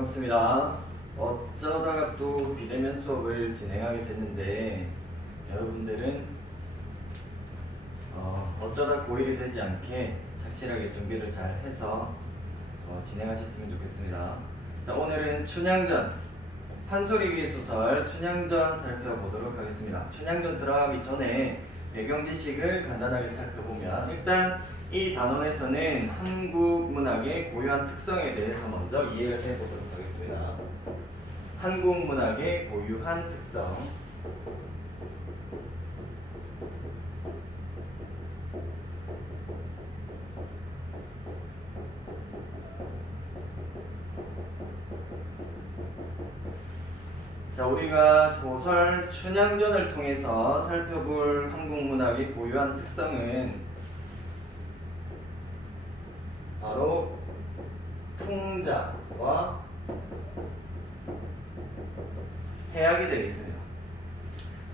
반갑습니다. 어쩌다가 또 비대면 수업을 진행하게 됐는데 여러분들은 어쩌다 고1이 되지 않게 착실하게 준비를 잘 해서 진행하셨으면 좋겠습니다. 자, 오늘은 춘향전, 판소리기 소설 춘향전 살펴보도록 하겠습니다. 춘향전 들어가기 전에 배경 지식을 간단하게 살펴보면 일단 이 단원에서는 한국 문학의 고유한 특성에 대해서 먼저 이해를 해보도록 하겠습니다. 한국 문학의 고유한 특성. 자, 우리가 소설 춘향전을 통해서 살펴볼 한국 문학의 고유한 특성은 바로 풍자와 해악이 되겠습니다.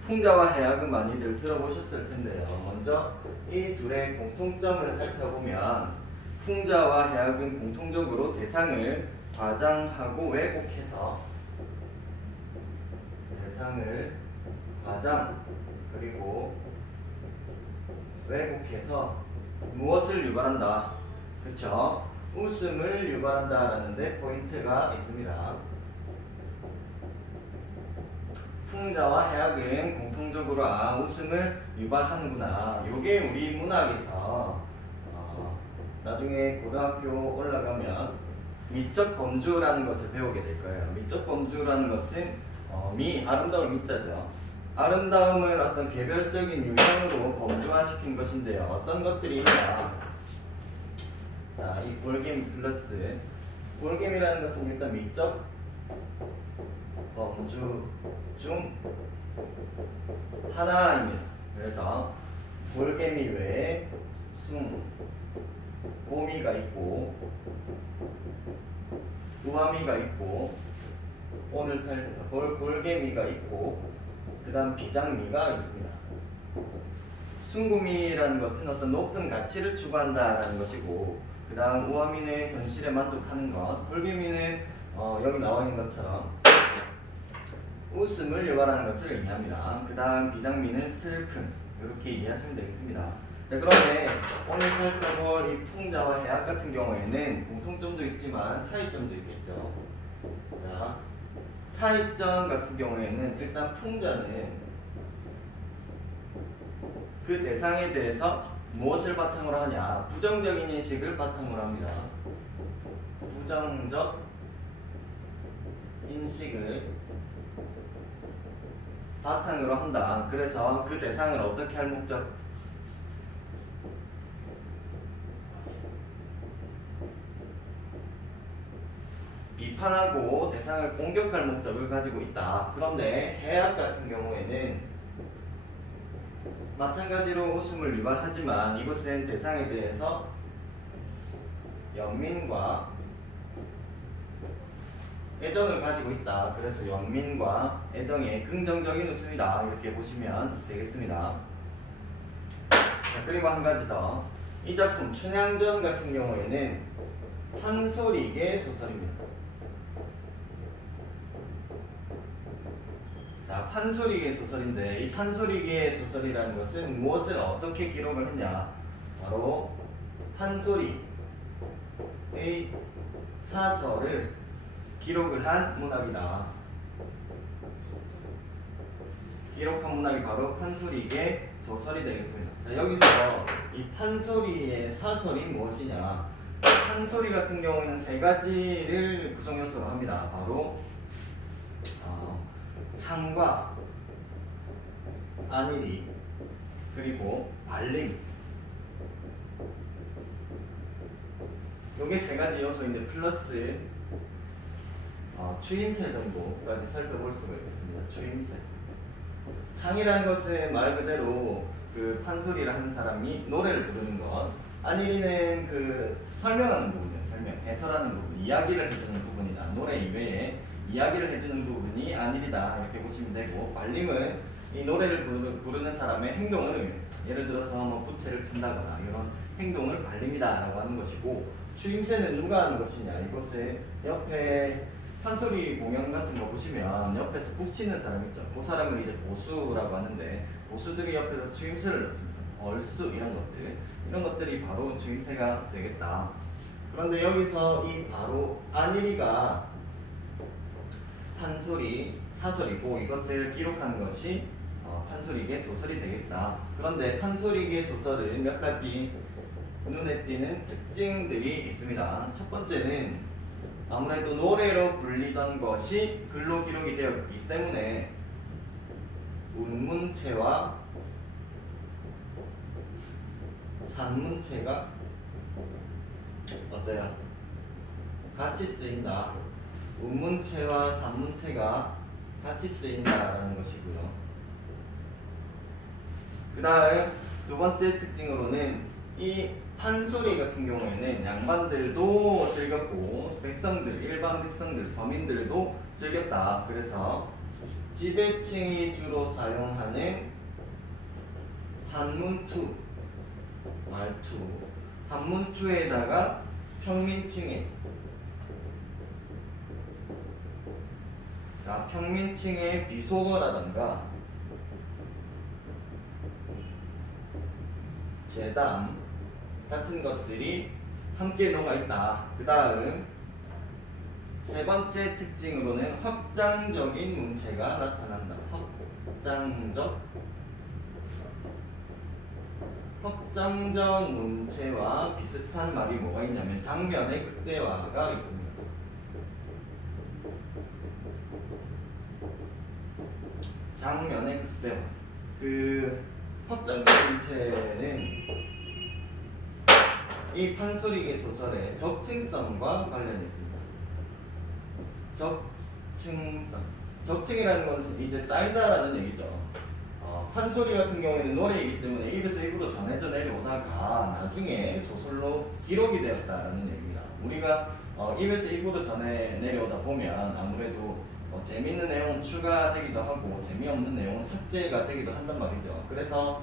풍자와 해악은 많이들 들어보셨을 텐데요. 먼저 이 둘의 공통점을 살펴보면 풍자와 해악은 공통적으로 대상을 과장하고 왜곡해서 대상을 과장 그리고 왜곡해서 무엇을 유발한다? 그쵸? 웃음을 유발한다라는 데 포인트가 있습니다. 풍자와 해악은 공통적으로 웃음을 유발하는구나. 요게 우리 문학에서 나중에 고등학교 올라가면 미적 범주라는 것을 배우게 될 거예요. 미적 범주라는 것은 아름다울 미자죠. 아름다움을 어떤 개별적인 유형으로 범주화시킨 것인데요. 어떤 것들이 있냐? 자, 이 볼개미 플러스 볼개미라는 것은 일단 미적 범주 중 하나입니다. 그래서 볼개미 외에 꼬미가 있고 우아미가 있고 오늘 볼개미가 있고 그 다음 비장미가 있습니다. 순구미라는 것은 어떤 높은 가치를 추구한다라는 것이고 그 다음 우아미는 현실에 만족하는 것, 볼개미는 여기 나와 있는 것처럼 웃음을 유발하는 것을 의미합니다. 그 다음 비장미는 슬픔, 이렇게 이해하시면 되겠습니다. 네, 그런데 오늘 살펴볼 이 풍자와 해악 같은 경우에는 공통점도 있지만 차이점도 있겠죠. 자, 차이점 같은 경우에는 일단 풍자는 그 대상에 대해서 무엇을 바탕으로 하냐? 부정적인 인식을 바탕으로 합니다. 부정적 인식을 바탕으로 한다. 그래서 그 대상을 어떻게 할 목적? 비판하고 대상을 공격할 목적을 가지고 있다. 그런데 해악 같은 경우에는 마찬가지로 웃음을 유발하지만 이것은 대상에 대해서 연민과 애정을 가지고 있다. 그래서 연민과 애정의 긍정적인 웃음이다. 이렇게 보시면 되겠습니다. 자, 그리고 한 가지 더. 이 작품 춘향전 같은 경우에는 판소리계 소설입니다. 자, 판소리계 소설인데 이 판소리계 소설이라는 것은 무엇을 어떻게 기록을 했냐? 바로 판소리의 사설을 기록을 한 문학이다. 기록한 문학이 바로 판소리계 소설이 되겠습니다. 자, 여기서 이 판소리의 사설이 무엇이냐? 판소리 같은 경우에는 세 가지를 구성 요소로 합니다. 바로 창과 안일이 그리고 발림, 요게 세 가지 요소인데 플러스 추임새 정도까지 살펴볼 수가 있겠습니다. 추임새. 창이라는 것은 말 그대로 그 판소리를 하는 사람이 노래를 부르는 것, 안일이는 그 설명하는 부분이에요. 해설하는 부분, 이야기를 해주는 부분이다. 노래 이외에 이야기를 해주는 부분이 안일이다. 이렇게 보시면 되고, 발림은 이 노래를 부르는 사람의 행동을, 예를 들어서 뭐 부채를 핀다거나 이런 행동을 발림이다라고 하는 것이고, 추임새는 누가 하는 것이냐? 이것은 옆에 판소리 공연 같은 거 보시면 옆에서 북치는 사람 있죠. 그 사람을 이제 보수라고 하는데 보수들이 옆에서 추임새를 넣습니다. 얼쑤 이런 것들이 바로 추임새가 되겠다. 그런데 여기서 이 바로 안일이가 판소리 사설이고 이것을 기록하는 것이 판소리계 소설이 되겠다. 그런데 판소리계 소설은 몇 가지 눈에 띄는 특징들이 있습니다. 첫 번째는 아무래도 노래로 불리던 것이 글로 기록이 되었기 때문에 운문체와 산문체가 어때요? 같이 쓰인다. 운문체와 산문체가 같이 쓰인다라는 것이고요. 그 다음 두 번째 특징으로는 이 판소리 같은 경우에는 양반들도 즐겼고 백성들, 일반 백성들, 서민들도 즐겼다. 그래서 지배층이 주로 사용하는 한문투, 말투, 한문투에다가 평민층의 비속어라던가 재담 같은 것들이 함께 녹아있다. 그 다음 세 번째 특징으로는 확장적인 문체가 나타난다. 확장적 문체와 비슷한 말이 뭐가 있냐면 장면의 극대화가 있습니다. 장면의 극대화. 그 확장적 문체는 이 판소리계 소설의 적층성과 관련이 있습니다. 적층성. 적층이라는 것은 이제 쌓인다라는 얘기죠. 판소리 같은 경우에는 노래이기 때문에 입에서 입으로 전해져 내려오다가 나중에 소설로 기록이 되었다라는 얘기입니다. 우리가 입에서 입으로 전해 내려오다 보면 아무래도 재미있는 내용은 추가되기도 하고 재미없는 내용은 삭제가 되기도 한단 말이죠. 그래서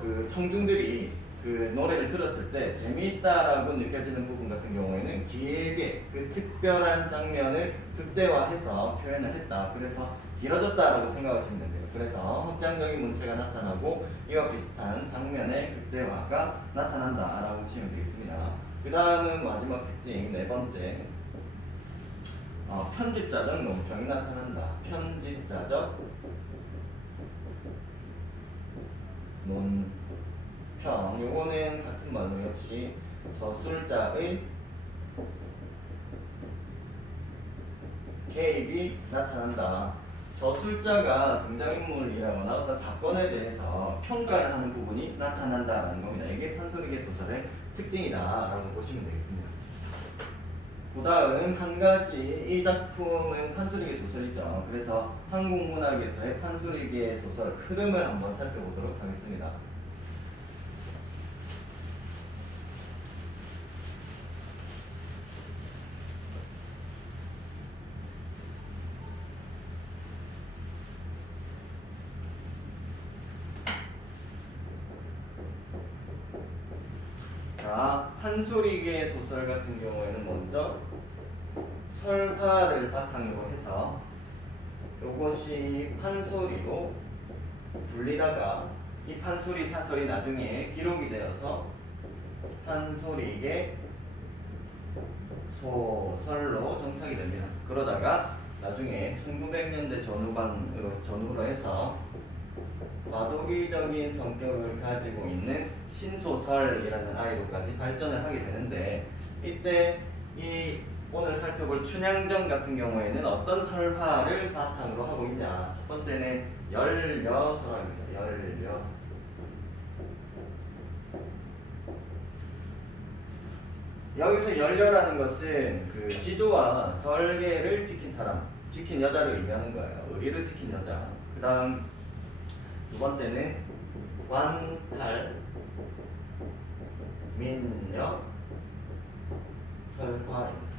그 청중들이 그 노래를 들었을 때 재미있다라고 느껴지는 부분 같은 경우에는 길게 그 특별한 장면을 극대화해서 표현을 했다. 그래서 길어졌다라고 생각하시면 돼요. 그래서 확장적인 문체가 나타나고 이와 비슷한 장면의 극대화가 나타난다라고 보시면 되겠습니다. 그 다음은 마지막 특징 네 번째, 편집자적 논평이 나타난다. 편집자적 논평. 요거는 같은 말로 역시 서술자의 개입이 나타난다. 서술자가 등장인물이라거나 어떤 사건에 대해서 평가를 하는 부분이 나타난다라는 겁니다. 이게 판소리계 소설의 특징이다라고 보시면 되겠습니다. 그 다음 한 가지, 이 작품은 판소리계 소설이죠. 그래서 한국 문학에서의 판소리계 소설 흐름을 한번 살펴보도록 하겠습니다. 자, 판소리계 소설 같은 경우에는 먼저 설화를 바탕으로 해서 이것이 판소리로 불리다가 이 판소리 사설이 나중에 기록이 되어서 판소리계 소설로 정착이 됩니다. 그러다가 나중에 1900년대 전후로 해서 과도기적인 성격을 가지고 있는 신소설이라는 아이로까지 발전을 하게 되는데, 이때 이 오늘 살펴볼 춘향전 같은 경우에는 어떤 설화를 바탕으로 하고 있냐. 첫 번째는 열려설화입니다. 열려. 여기서 열려라는 것은 그 지조와 절개를 지킨 사람, 지킨 여자를 의미하는 거예요. 의리를 지킨 여자. 그 다음 두 번째는 관탈, 민녀, 설화입니다.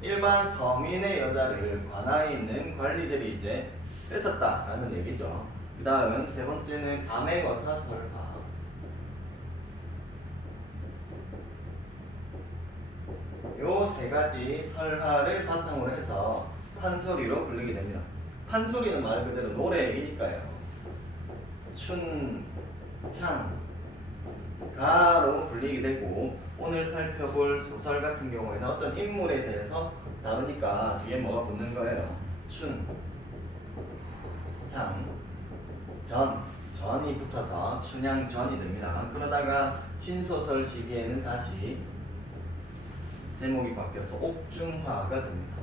일반 서민의 여자를 관하에 있는 관리들이 이제 뺏었다라는 얘기죠. 그 다음 세 번째는 밤의거사 설화. 요 세 가지 설화를 바탕으로 해서 판소리로 불리게 됩니다. 판소리는 말 그대로 노래이니까요. 춘, 향, 가로 불리게 되고, 오늘 살펴볼 소설 같은 경우에는 어떤 인물에 대해서 다루니까 뒤에 뭐가 붙는 거예요. 춘, 향, 전이 붙어서 춘향전이 됩니다. 그러다가 신소설 시기에는 다시 제목이 바뀌어서 옥중화가 됩니다.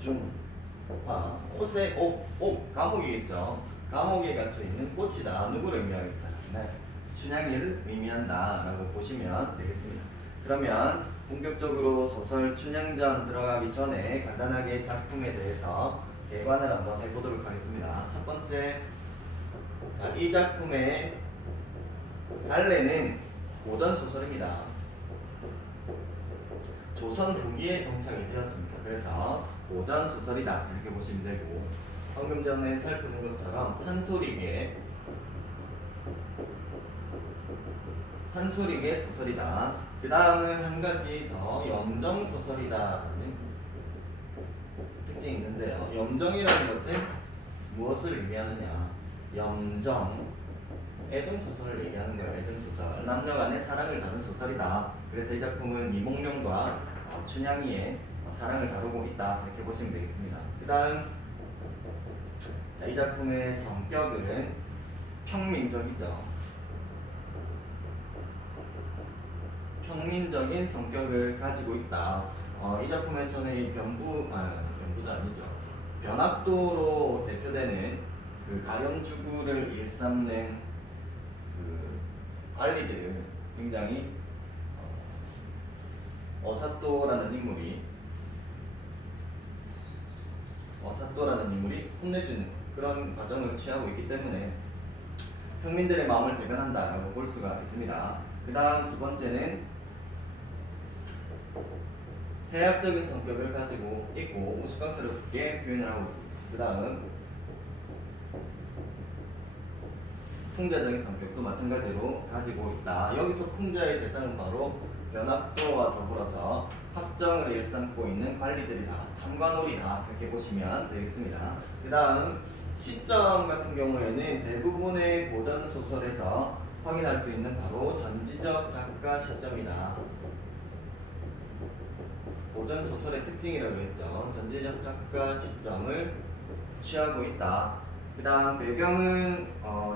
옥중화, 옷의 옥 감옥이겠죠. 감옥에 갇혀있는 꽃이다. 누구를 의미하겠어요? 네, 춘향이를 의미한다 라고 보시면 되겠습니다. 그러면 본격적으로 소설 춘향전 들어가기 전에 간단하게 작품에 대해서 개관을 한번 해보도록 하겠습니다. 첫 번째, 자, 이 작품의 갈래는 고전 소설입니다. 조선 후기에 정착이 되었습니다. 그래서 고전 소설이다 이렇게 보시면 되고, 방금 전에 살펴본 것처럼 판소리계 소설이다. 그 다음은 한 가지 더 염정 소설이다라는 특징이 있는데요. 염정이라는 것은 무엇을 의미하느냐? 염정, 애정소설을 얘기하는 거예요. 애정소설, 남녀 간의 사랑을 다룬 소설이다. 그래서 이 작품은 이몽룡과 춘향이의 사랑을 다루고 있다 이렇게 보시면 되겠습니다. 그 다음, 이 작품의 성격은 평민적이죠. 평민적인 성격을 가지고 있다. 이 작품에서는 이 변부자 아니죠. 변학도로 대표되는 그 가령주구를 일삼는 그 관리들을 굉장히 어사또라는 인물이 혼내주는 그런 과정을 취하고 있기 때문에 평민들의 마음을 대변한다라고 볼 수가 있습니다. 그 다음 두 번째는 해학적인 성격을 가지고 있고 우스꽝스럽게 표현을 하고 있습니다. 그 다음 풍자적인 성격도 마찬가지로 가지고 있다. 여기서 풍자의 대상은 바로 연합도와 더불어서 합정을 일삼고 있는 관리들이다. 탐관오리다. 이렇게 보시면 되겠습니다. 그 다음 시점 같은 경우에는 대부분의 고전 소설에서 확인할 수 있는 바로 전지적 작가 시점이다. 고전 소설의 특징이라고 했죠. 전지적 작가 시점을 취하고 있다. 그 다음 배경은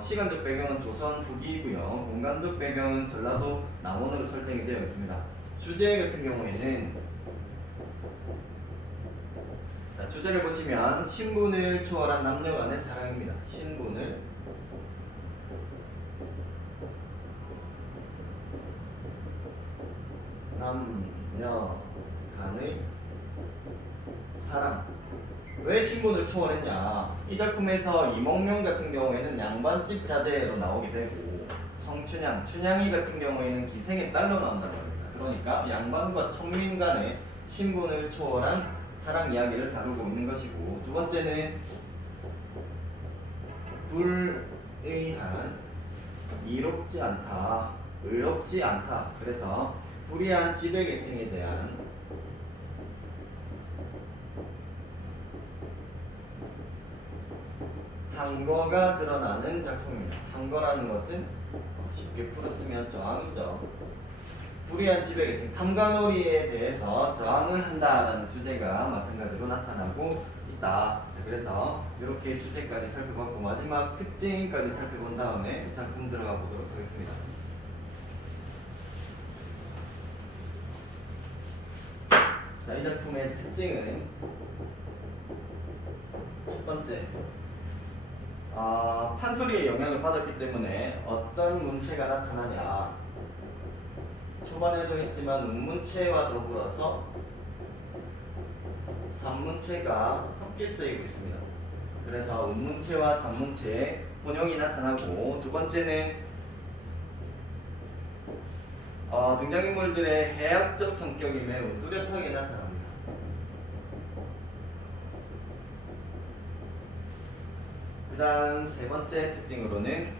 시간적 배경은 조선 후기이고요. 공간적 배경은 전라도 남원으로 설정이 되어 있습니다. 주제 같은 경우에는 자, 주제를 보시면 신분을 초월한 남녀 간의 사랑입니다. 신분을 남녀 간의 사랑. 왜 신분을 초월했냐? 이 작품에서 이몽룡 같은 경우에는 양반집 자제로 나오게 되고, 성춘향, 춘향이 같은 경우에는 기생의 딸로 나온다고 합니다. 그러니까 양반과 천민 간의 신분을 초월한 사랑 이야기를 다루고 있는 것이고, 두 번째는 불의한, 이롭지 않다, 의롭지 않다. 그래서 불의한 지배계층에 대한 항거가 드러나는 작품입니다. 항거라는 것은 쉽게 풀었으면 저항이죠. 불의한 지배계층, 탐관오리에 대해서 저항을 한다라는 주제가 마찬가지로 나타나고 있다. 그래서 이렇게 주제까지 살펴봤고 마지막 특징까지 살펴본 다음에 작품 들어가 보도록 하겠습니다. 자, 이 작품의 특징은 첫 번째, 판소리의 영향을 받았기 때문에 어떤 문체가 나타나냐. 초반에도 했지만 운문체와 더불어서 산문체가 함께 쓰이고 있습니다. 그래서 운문체와 산문체의 혼용이 나타나고, 두 번째는 등장인물들의 해학적 성격이 매우 뚜렷하게 나타납니다. 그 다음 세 번째 특징으로는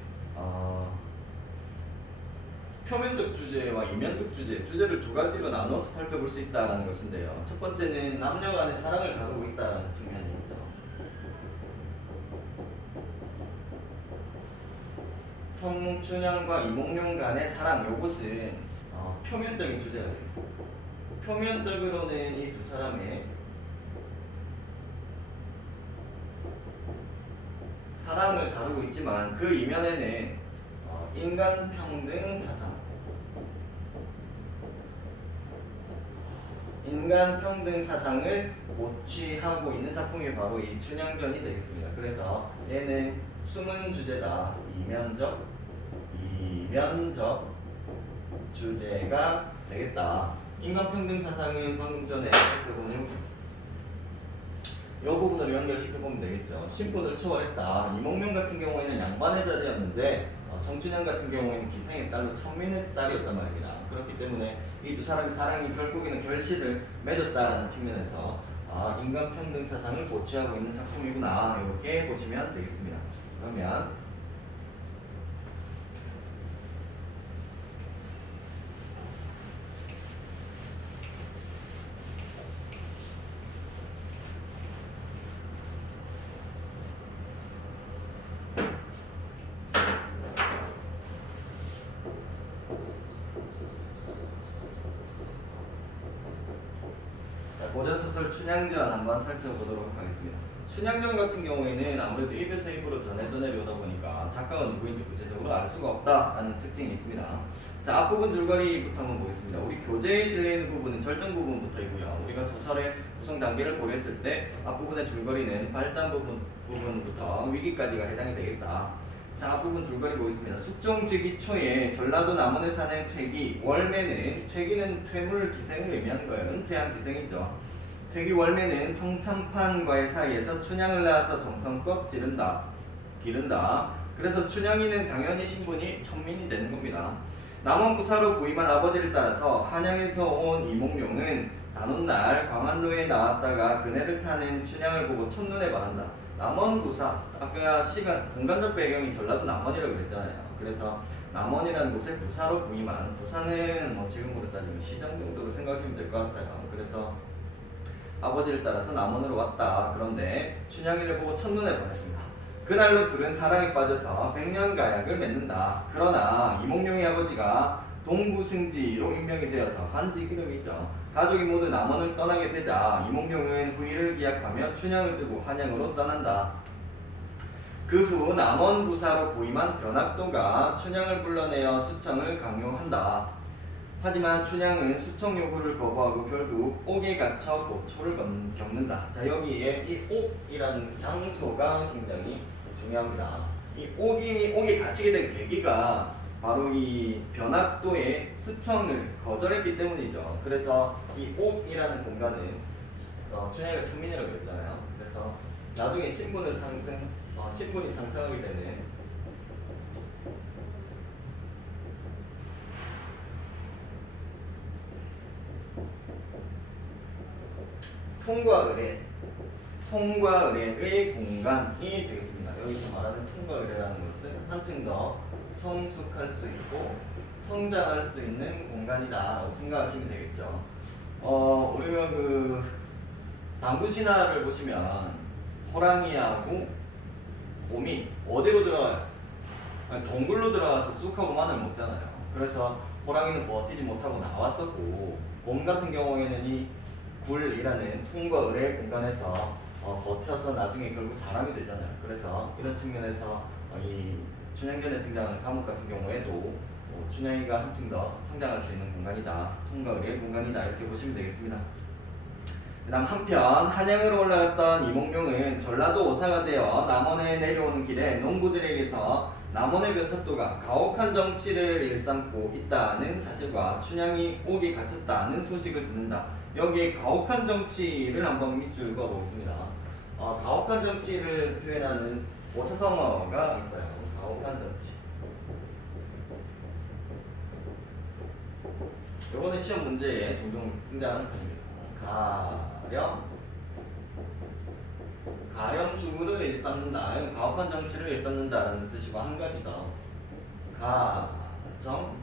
표면적 주제와 이면적 주제를 두 가지로 나눠서 살펴볼 수 있다는 것인데요. 첫 번째는 남녀 간의 사랑을 다루고 있다는 측면이 있죠. 성춘향과 이몽룡 간의 사랑, 요것은 표면적인 주제가 되겠습니다. 표면적으로는 이 두 사람의 사랑을 다루고 있지만 그 이면에는 인간평등 사상, 인간평등 사상을 모취하고 있는 작품이 바로 이 춘향전이 되겠습니다. 그래서 얘는 숨은 주제다. 이면적 주제가 되겠다. 인간평등 사상은 방금 전에 살펴본 이 부분을 연결시켜보면 되겠죠. 신분을 초월했다. 이몽룡 같은 경우에는 양반의 자제였는데 성춘향 같은 경우에는 기생의 딸로 천민의 딸이었단 말입니다. 그렇기 때문에 이 두 사람의 사랑이 결국에는 결실을 맺었다라는 측면에서 인간평등 사상을 고취하고 있는 작품이구나, 이렇게 보시면 되겠습니다. 그러면 고전소설 춘향전 한번 살펴보도록 하겠습니다. 춘향전 같은 경우에는 아무래도 입에서 입으로 전해져 내려오다 보니까 작가가 누구인지 구체적으로 알 수가 없다라는 특징이 있습니다. 자, 앞부분 줄거리부터 한번 보겠습니다. 우리 교재에 실려있는 부분은 절정 부분부터이고요. 우리가 소설의 구성 단계를 고려했을 때 앞부분의 줄거리는 발단 부분부터 위기까지가 해당이 되겠다. 자, 앞부분 줄거리 보겠습니다. 숙종즉위 초에 전라도 남원에 사는 퇴기, 월매는, 퇴기는 퇴물 기생을 의미하는 거예요. 은퇴한 기생이죠. 퇴기 월매는 성참판과의 사이에서 춘향을 낳아서 정성껏 기른다. 그래서 춘향이는 당연히 신분이 천민이 되는 겁니다. 남원 부사로 부임한 아버지를 따라서 한양에서 온 이몽룡은 단오날 광안루에 나왔다가 그네를 타는 춘향을 보고 첫눈에 반한다. 남원 부사, 아까 시간 공간적 배경이 전라도 남원이라고 그랬잖아요. 그래서 남원이라는 곳에 부사로 부임한, 부사는 뭐 지금으로 따지면 시장 정도로 생각하시면 될 것 같아요. 그래서 아버지를 따라서 남원으로 왔다. 그런데 춘향이를 보고 첫눈에 반했습니다. 그날로 둘은 사랑에 빠져서 백년가약을 맺는다. 그러나 이몽룡의 아버지가 동부승지로 임명이 되어서 한지 기름이죠. 가족이 모두 남원을 떠나게 되자 이몽룡은 후일을 기약하며 춘향을 두고 한양으로 떠난다. 그 후 남원 부사로 부임한 변학도가 춘향을 불러내어 수청을 강요한다. 하지만 춘향은 수청 요구를 거부하고 결국 옥에 갇혀 고초를 겪는다. 자, 여기에 이 옥이라는 장소가 굉장히 중요합니다. 이 옥에 갇히게 된 계기가 바로 이 변학도의 수청을 거절했기 때문이죠. 그래서 이 옥이라는 공간은 춘향이가 천민이라고 했잖아요. 그래서 나중에 신분이 상승하게 되는 통과 의례의 공간이 되겠습니다. 여기서 말하는 통과 의례라는 것은 한층 더 성숙할 수 있고 성장할 수 있는 공간이다라고 생각하시면 되겠죠. 우리가 그 당군 신화를 보시면 호랑이하고 곰이 어디로 들어가요? 동굴로 들어가서 쑥하고 마늘 먹잖아요. 그래서 호랑이는 버티지 못하고 나왔었고, 곰 같은 경우에는 이 굴이라는 통과 의례의 공간에서 버텨서 나중에 결국 사람이 되잖아요. 그래서 이런 측면에서 이 춘향전에 등장하는 감옥 같은 경우에도 춘향이가 한층 더 성장할 수 있는 공간이다. 통과 의례의 공간이다. 이렇게 보시면 되겠습니다. 그 다음 한편 한양으로 올라갔던 이몽룡은 전라도 오사가 되어 남원에 내려오는 길에 농부들에게서 남원의 변사또가 가혹한 정치를 일삼고 있다는 사실과 춘향이 옥에 갇혔다는 소식을 듣는다. 여기에 가혹한 정치를 한번 밑줄 그어보겠습니다. 가혹한 정치를 표현하는 오사성어가 있어요. 가혹한 정치. 요거는 시험 문제에 종종 등장하는 편입니다. 가령 주구를 일삼는다. 가혹한 정치를 일삼는다라는 뜻이고, 한 가지 더 가정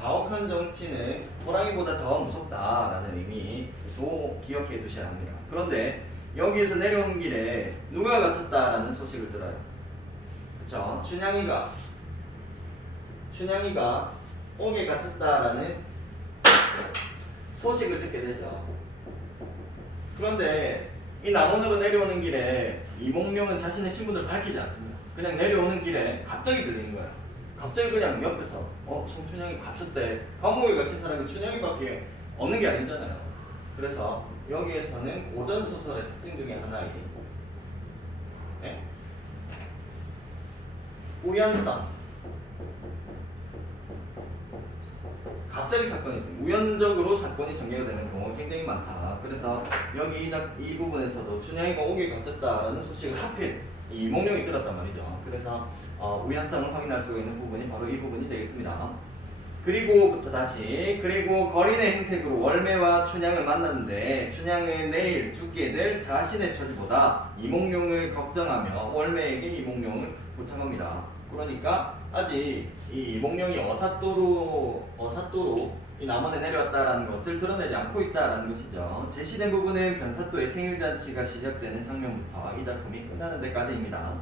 가혹한 정치는 호랑이보다 더 무섭다라는 의미도 기억해 두셔야 합니다. 그런데 여기에서 내려오는 길에 누가 갇혔다라는 소식을 들어요. 그쵸? 춘향이가 옥에 갇혔다라는 소식을 듣게 되죠. 그런데 이 남원으로 내려오는 길에 이몽룡은 자신의 신분을 밝히지 않습니다. 그냥 내려오는 길에 갑자기 들리는 거야. 갑자기 그냥 옆에서 송춘향이 갇혔대. 감옥에 갇힌 사람이 춘향이밖에 없는 게 아니잖아요. 그래서 여기에서는 고전 소설의 특징 중에 하나인 우연성. 갑자기 우연적으로 사건이 전개가 되는 경우가 굉장히 많다. 그래서 여기 이 부분에서도 춘향이가 옥에 갇혔다라는 소식을 하필 이몽룡이 들었단 말이죠. 그래서 우연성을 확인할 수 있는 부분이 바로 이 부분이 되겠습니다. 그리고 거린의 행색으로 월매와 춘향을 만났는데 춘향은 내일 죽게 될 자신의 처지보다 이몽룡을 걱정하며 월매에게 이몽룡을 부탁합니다. 그러니까 아직 이 이몽룡이 어삿도로 이 남원에 내려왔다라는 것을 드러내지 않고 있다라는 것이죠. 제시된 부분은 변사또의 생일잔치가 시작되는 장면부터 이 작품이 끝나는 데까지입니다.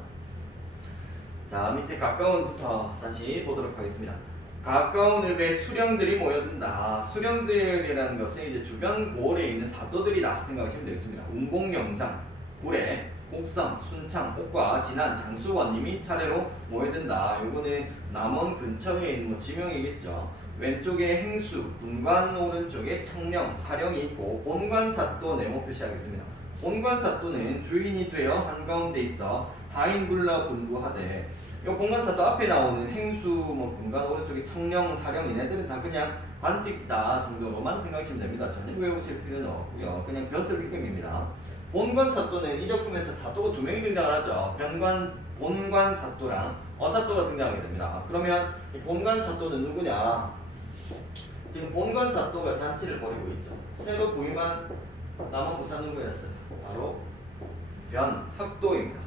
자, 밑에 가까운부터 다시 보도록 하겠습니다. 가까운 읍에 수령들이 모여든다. 수령들이라는 것은 이제 주변 고을에 있는 사도들이다 생각하시면 되겠습니다. 운공영장, 구례, 옥성, 순창, 옥과 진안, 장수원님이 차례로 모여든다. 요거는 남원 근처에 있는 지명이겠죠. 왼쪽에 행수, 분관, 오른쪽에 청령, 사령이 있고 본관사또 네모 표시하겠습니다. 본관사또는 주인이 되어 한가운데 있어 하인불러 분부하되 요 본관사또 앞에 나오는 행수, 분관, 오른쪽에 청령, 사령 얘네들은 다 그냥 관직다 정도로만 생각하시면 됩니다. 전혀 외우실 필요는 없고요. 그냥 변설비금입니다. 본관사또는 이 작품에서 사또가 두 명이 등장을 하죠. 본관사또랑 어사또가 등장하게 됩니다. 그러면 이 본관사또는 누구냐? 지금 본관사또가 잔치를 벌이고 있죠. 새로 부임한 남원 부사 누구였어요? 바로 변학도입니다.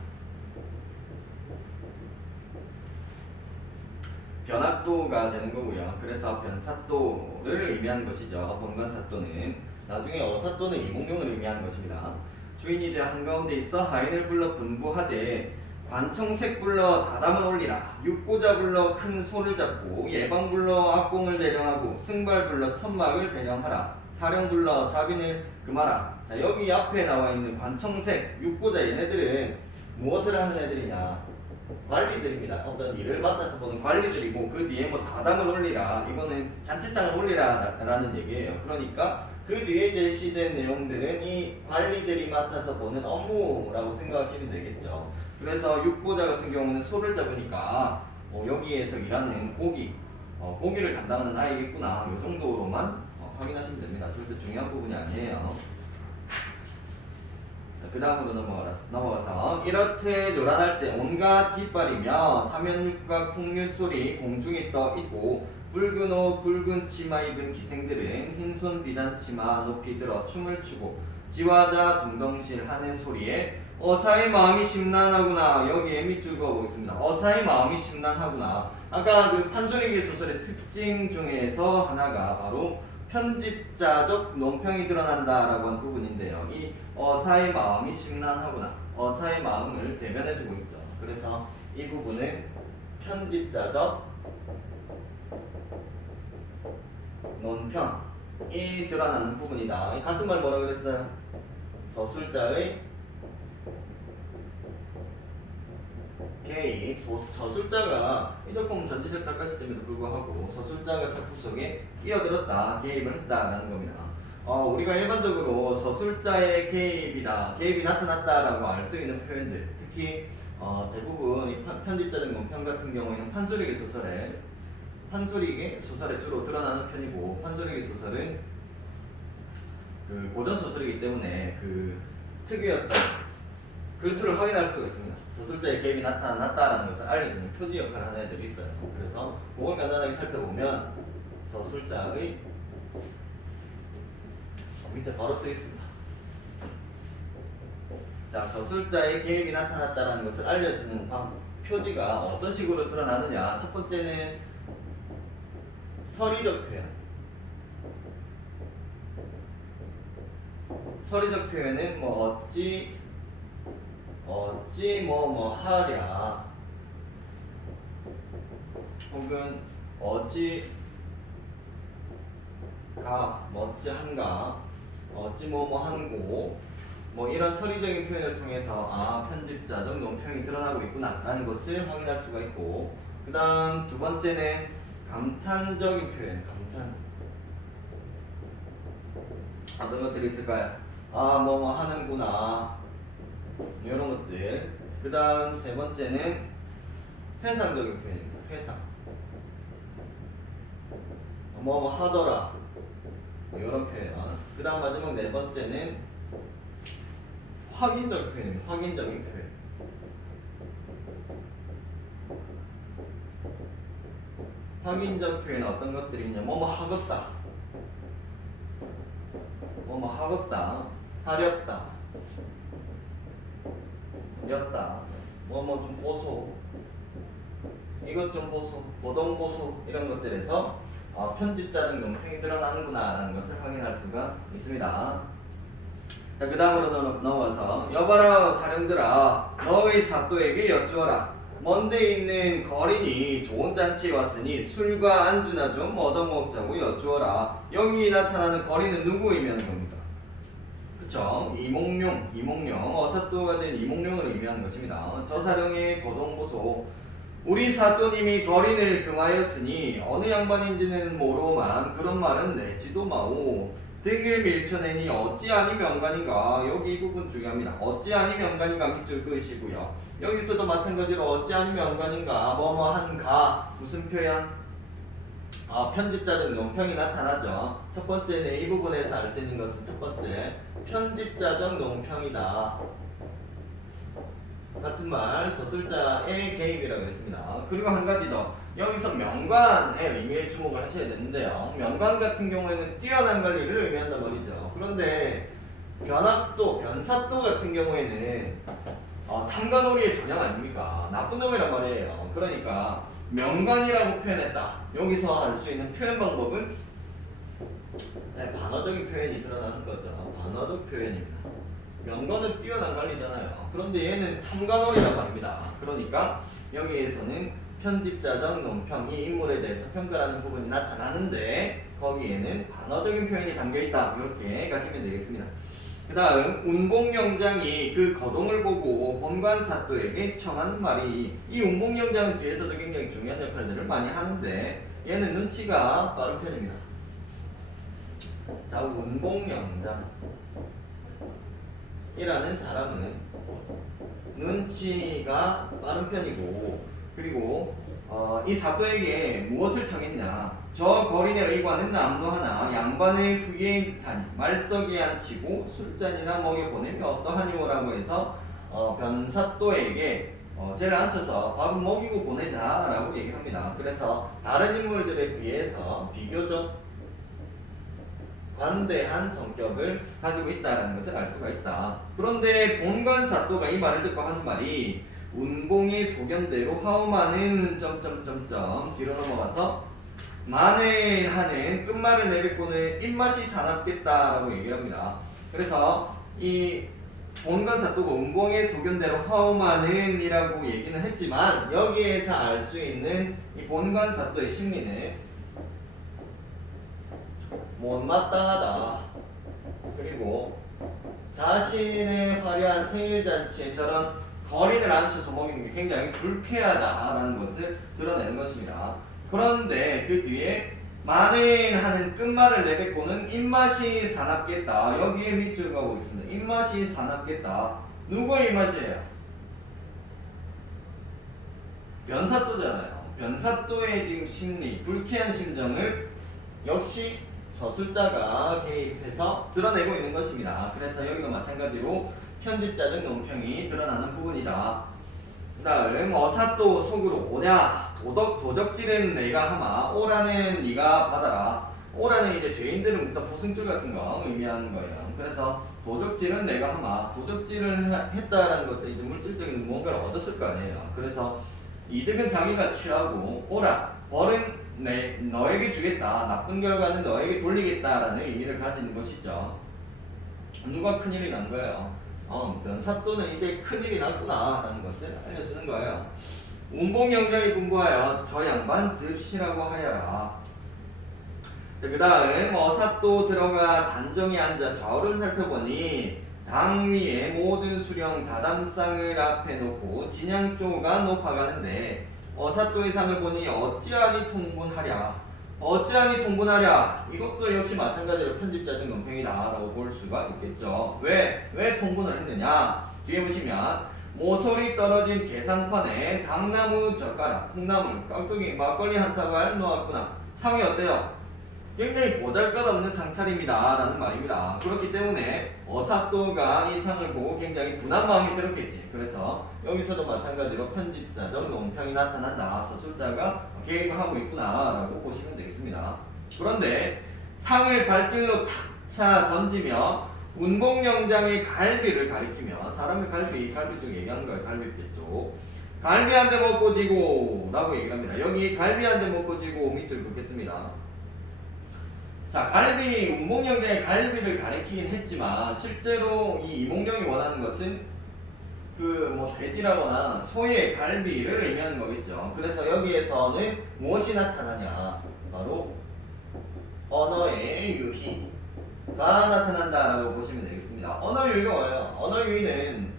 변학도가 되는 거고요. 그래서 변사또를 의미하는 것이죠. 본관사또는 나중에 어사또는 이몽룡을 의미하는 것입니다. 주인이 되어 한가운데 있어 하인을 불러 분부하되 관청색 불러 다담을 올리라. 육고자 불러 큰 소를 잡고 예방 불러 악공을 대령하고 승발 불러 천막을 대령하라. 사령 불러 자빈을 금하라. 자, 여기 앞에 나와 있는 관청색, 육고자 얘네들은 무엇을 하는 애들이냐? 관리들입니다. 어떤 일을 맡아서 보는 관리들이고 그 뒤에 다담을 올리라. 이거는 잔치상을 올리라 라는 얘기예요. 그러니까 그 뒤에 제시된 내용들은 이 관리들이 맡아서 보는 업무라고 생각하시면 되겠죠. 그래서 육고자 같은 경우는 소를 잡으니까 여기에서 일하는 고기를 담당하는 아이겠구나. 이 정도로만 확인하시면 됩니다. 절대 중요한 부분이 아니에요. 그 다음으로 넘어가서 이렇듯 요란할지 온갖 깃발이며 사면육과 콩류소리 공중에 떠있고 붉은 옷 붉은 치마 입은 기생들은 흰손 비단 치마 높이 들어 춤을 추고 지화자 둥덩실 하는 소리에 어사의 마음이 심란하구나. 여기에 밑줄 그어보겠습니다. 어사의 마음이 심란하구나. 아까 그 판소리기 소설의 특징 중에서 하나가 바로 편집자적 논평이 드러난다라고 한 부분인데요. 이 어사의 마음이 심란하구나. 어사의 마음을 대변해주고 있죠. 그래서 이 부분은 편집자적 논평이 드러나는 부분이다. 같은 말 뭐라 그랬어요? 서술자의 개입. 저술자가 이 작품 전지적 작가 시점에도 불구하고 서술자가 작품 속에 끼어들었다, 개입을 했다라는 겁니다. 우리가 일반적으로 서술자의 개입이 나타났다라고 알 수 있는 표현들, 특히 대부분 이 편집자적 논평 같은 경우에는 판소리기 소설에 주로 드러나는 편이고, 판소리기 소설은 그 고전 소설이기 때문에 그 특유였던 글투를 확인할 수가 있습니다. 서술자의 개입이 나타났다라는 것을 알려주는 표지 역할을 하는 애들이 있어요. 그래서 그걸 간단하게 살펴보면 서술자의 밑에 바로 쓰겠습니다. 자, 서술자의 개입이 나타났다라는 것을 알려주는 표지가 어떤 식으로 드러나느냐. 첫 번째는 서리적 표현. 서리적 표현은 뭐 어찌 뭐 하랴, 혹은 어찌가 어찌한가, 어찌 뭐 한고, 뭐 이런 서리적인 표현을 통해서 편집자적 논평이 드러나고 있구나 라는 것을 확인할 수가 있고, 그 다음 두 번째는 감탄적인 표현. 감탄. 어떤 것들이 있을까요? 뭐 하는구나, 이런 것들. 그 다음 세 번째는 회상적인 표현입니다. 회상. 뭐 하더라, 이런 표현. 그 다음 마지막 네 번째는 확인적 표현입니다. 확인적인 표현. 확인적 표현은 어떤 것들이 있냐. 뭐뭐 하겠다, 뭐뭐 하겠다, 하렵다, 렸다, 뭐뭐 좀 보소, 이것 좀 보소, 보동 보소, 이런 것들에서 편집자적 논평이 드러나는구나 라는 것을 확인할 수가 있습니다. 그 다음으로 넘어가서, 여봐라 사령들아, 너의 사또에게 여쭈어라. 먼데 있는 거린이 좋은 잔치에 왔으니 술과 안주나 좀 얻어먹자고 여쭈어라. 여기 나타나는 거린은 누구 의미하는 겁니까? 그쵸? 이몽룡, 어사또가 된 이몽룡을 의미하는 것입니다. 저 사령의 거동보소, 우리 사또님이 거린을 금하였으니 어느 양반인지는 모로만 그런 말은 내지도 마오. 득을 밀쳐내니 어찌하니 명간인가. 여기 이 부분 중요합니다. 어찌하니 명간인가 밑줄 그으시고요. 여기서도 마찬가지로 어찌하니 명간인가, 뭐뭐한가, 무슨 표현? 편집자적 논평이 나타나죠. 첫 번째는 이 부분에서 알 수 있는 것은, 첫 번째, 편집자적 논평이다. 같은 말 서술자의 개입이라고 했습니다. 그리고 한 가지 더, 여기서 명관의 의미에 주목을 하셔야 되는데요. 명관 같은 경우에는 뛰어난 관리를 의미한단 말이죠. 그런데 변사또 같은 경우에는 탐관오리의 전형 아닙니까? 나쁜 놈이란 말이에요. 그러니까 명관이라고 표현했다. 여기서 알 수 있는 표현 방법은 반어적인 표현이 드러나는 거죠. 반어적 표현입니다. 명관은 뛰어난 관리잖아요. 그런데 얘는 탐관오리란 말입니다. 그러니까 여기에서는 편집자적 논평, 이 인물에 대해서 평가하는 부분이 나타나는데 거기에는 반어적인 표현이 담겨있다. 이렇게 가시면 되겠습니다. 그 다음, 운봉영장이 그 거동을 보고 본관사또에게 청한 말이, 이 운봉영장은 뒤에서도 굉장히 중요한 역할들을 많이 하는데 얘는 눈치가 빠른 편입니다. 자, 운봉영장 이라는 사람은 눈치가 빠른 편이고, 그리고 이 사또에게 무엇을 청했냐. 저 거린의 의관은 남루하나 양반의 후계인 듯하니 말석에 앉히고 술잔이나 먹여 보내면 어떠하니오 라고 해서 변사또에게 쟤를 앉혀서 밥을 먹이고 보내자 라고 얘기를 합니다. 그래서 다른 인물들에 비해서 비교적 관대한 성격을 가지고 있다는 것을 알 수가 있다. 그런데 본관사또가 이 말을 듣고 하는 말이, 운봉의 소견대로 하오마는 점점점점 뒤로 넘어가서 만에 하는 끝말을 내뱉고는 입맛이 사납겠다라고 얘기를 합니다. 그래서 이 본관사또가 운봉의 소견대로 하오마는 이라고 얘기는 했지만, 여기에서 알 수 있는 이 본관사또의 심리는 못마땅하다. 그리고 자신의 화려한 생일잔치에 저런 거린을 앉혀서 먹이는 게 굉장히 불쾌하다라는 것을 드러내는 것입니다. 그런데 그 뒤에 만행하는 끝말을 내뱉고는 입맛이 사납겠다. 여기에 밑줄 가고 있습니다. 입맛이 사납겠다. 누구의 입맛이에요? 변사또잖아요. 변사또의 지금 심리, 불쾌한 심정을 역시 서술자가 개입해서 드러내고 있는 것입니다. 그래서 여기도 마찬가지로 편집자적 논평이 드러나는 부분이다. 그 다음, 어사또 속으로 오냐. 도적질은 내가 하마. 오라는 네가 받아라. 오라는 이제 죄인들을 묶던 포승줄 같은 거 의미하는 거예요. 그래서 도적질은 내가 하마. 도적질을 했다라는 것은 이제 물질적인 무언가를 얻었을 거 아니에요. 그래서 이득은 자기가 취하고 오라 벌은 너에게 주겠다. 나쁜 결과는 너에게 돌리겠다라는 의미를 가지는 것이죠. 누가 큰일이 난 거예요? 면사또는 이제 큰일이 났구나라는 것을 알려주는 거예요. 운봉영장이 분부하여 저 양반 듭시라고 하여라. 그 다음 어사또 들어가 단정히 앉아 좌우를 살펴보니 당 위에 모든 수령 다담상을 앞에 놓고 진양조가 높아가는데 어사또의 상을 보니 어찌하니 통분하랴. 어찌하니 통분하랴. 이것도 역시 마찬가지로 편집자적 논평이다 라고 볼 수가 있겠죠. 왜 통분을 했느냐. 뒤에 보시면 모서리 떨어진 계상판에 당나무 젓가락, 콩나물, 깍두기, 막걸리 한 사발 놓았구나. 상이 어때요? 굉장히 보잘것없는 상차림이다 라는 말입니다. 그렇기 때문에 어사또가 이 상을 보고 굉장히 분한 마음이 들었겠지. 그래서 여기서도 마찬가지로 편집자적 논평이 나타난다. 서술자가 개입을 하고 있구나 라고 보시면 되겠습니다. 그런데 상을 발길로 탁차 던지며 운봉영장의 갈비를 가리키며 사람의 갈비 쪽 얘기하는 거예요. 갈비뼈. 갈비 한 대 먹고 지고 라고 얘기를 합니다. 여기 갈비 한 대 먹고 지고 밑줄 긋겠습니다. 자, 운봉영장의 갈비를 가리키긴 했지만 실제로 이 이몽룡이 원하는 것은 돼지라거나 소의 갈비를 의미하는 거겠죠. 그래서 여기에서는 무엇이 나타나냐? 바로 언어의 유희가 나타난다라고 보시면 되겠습니다. 언어 유희가 뭐예요? 언어 유희는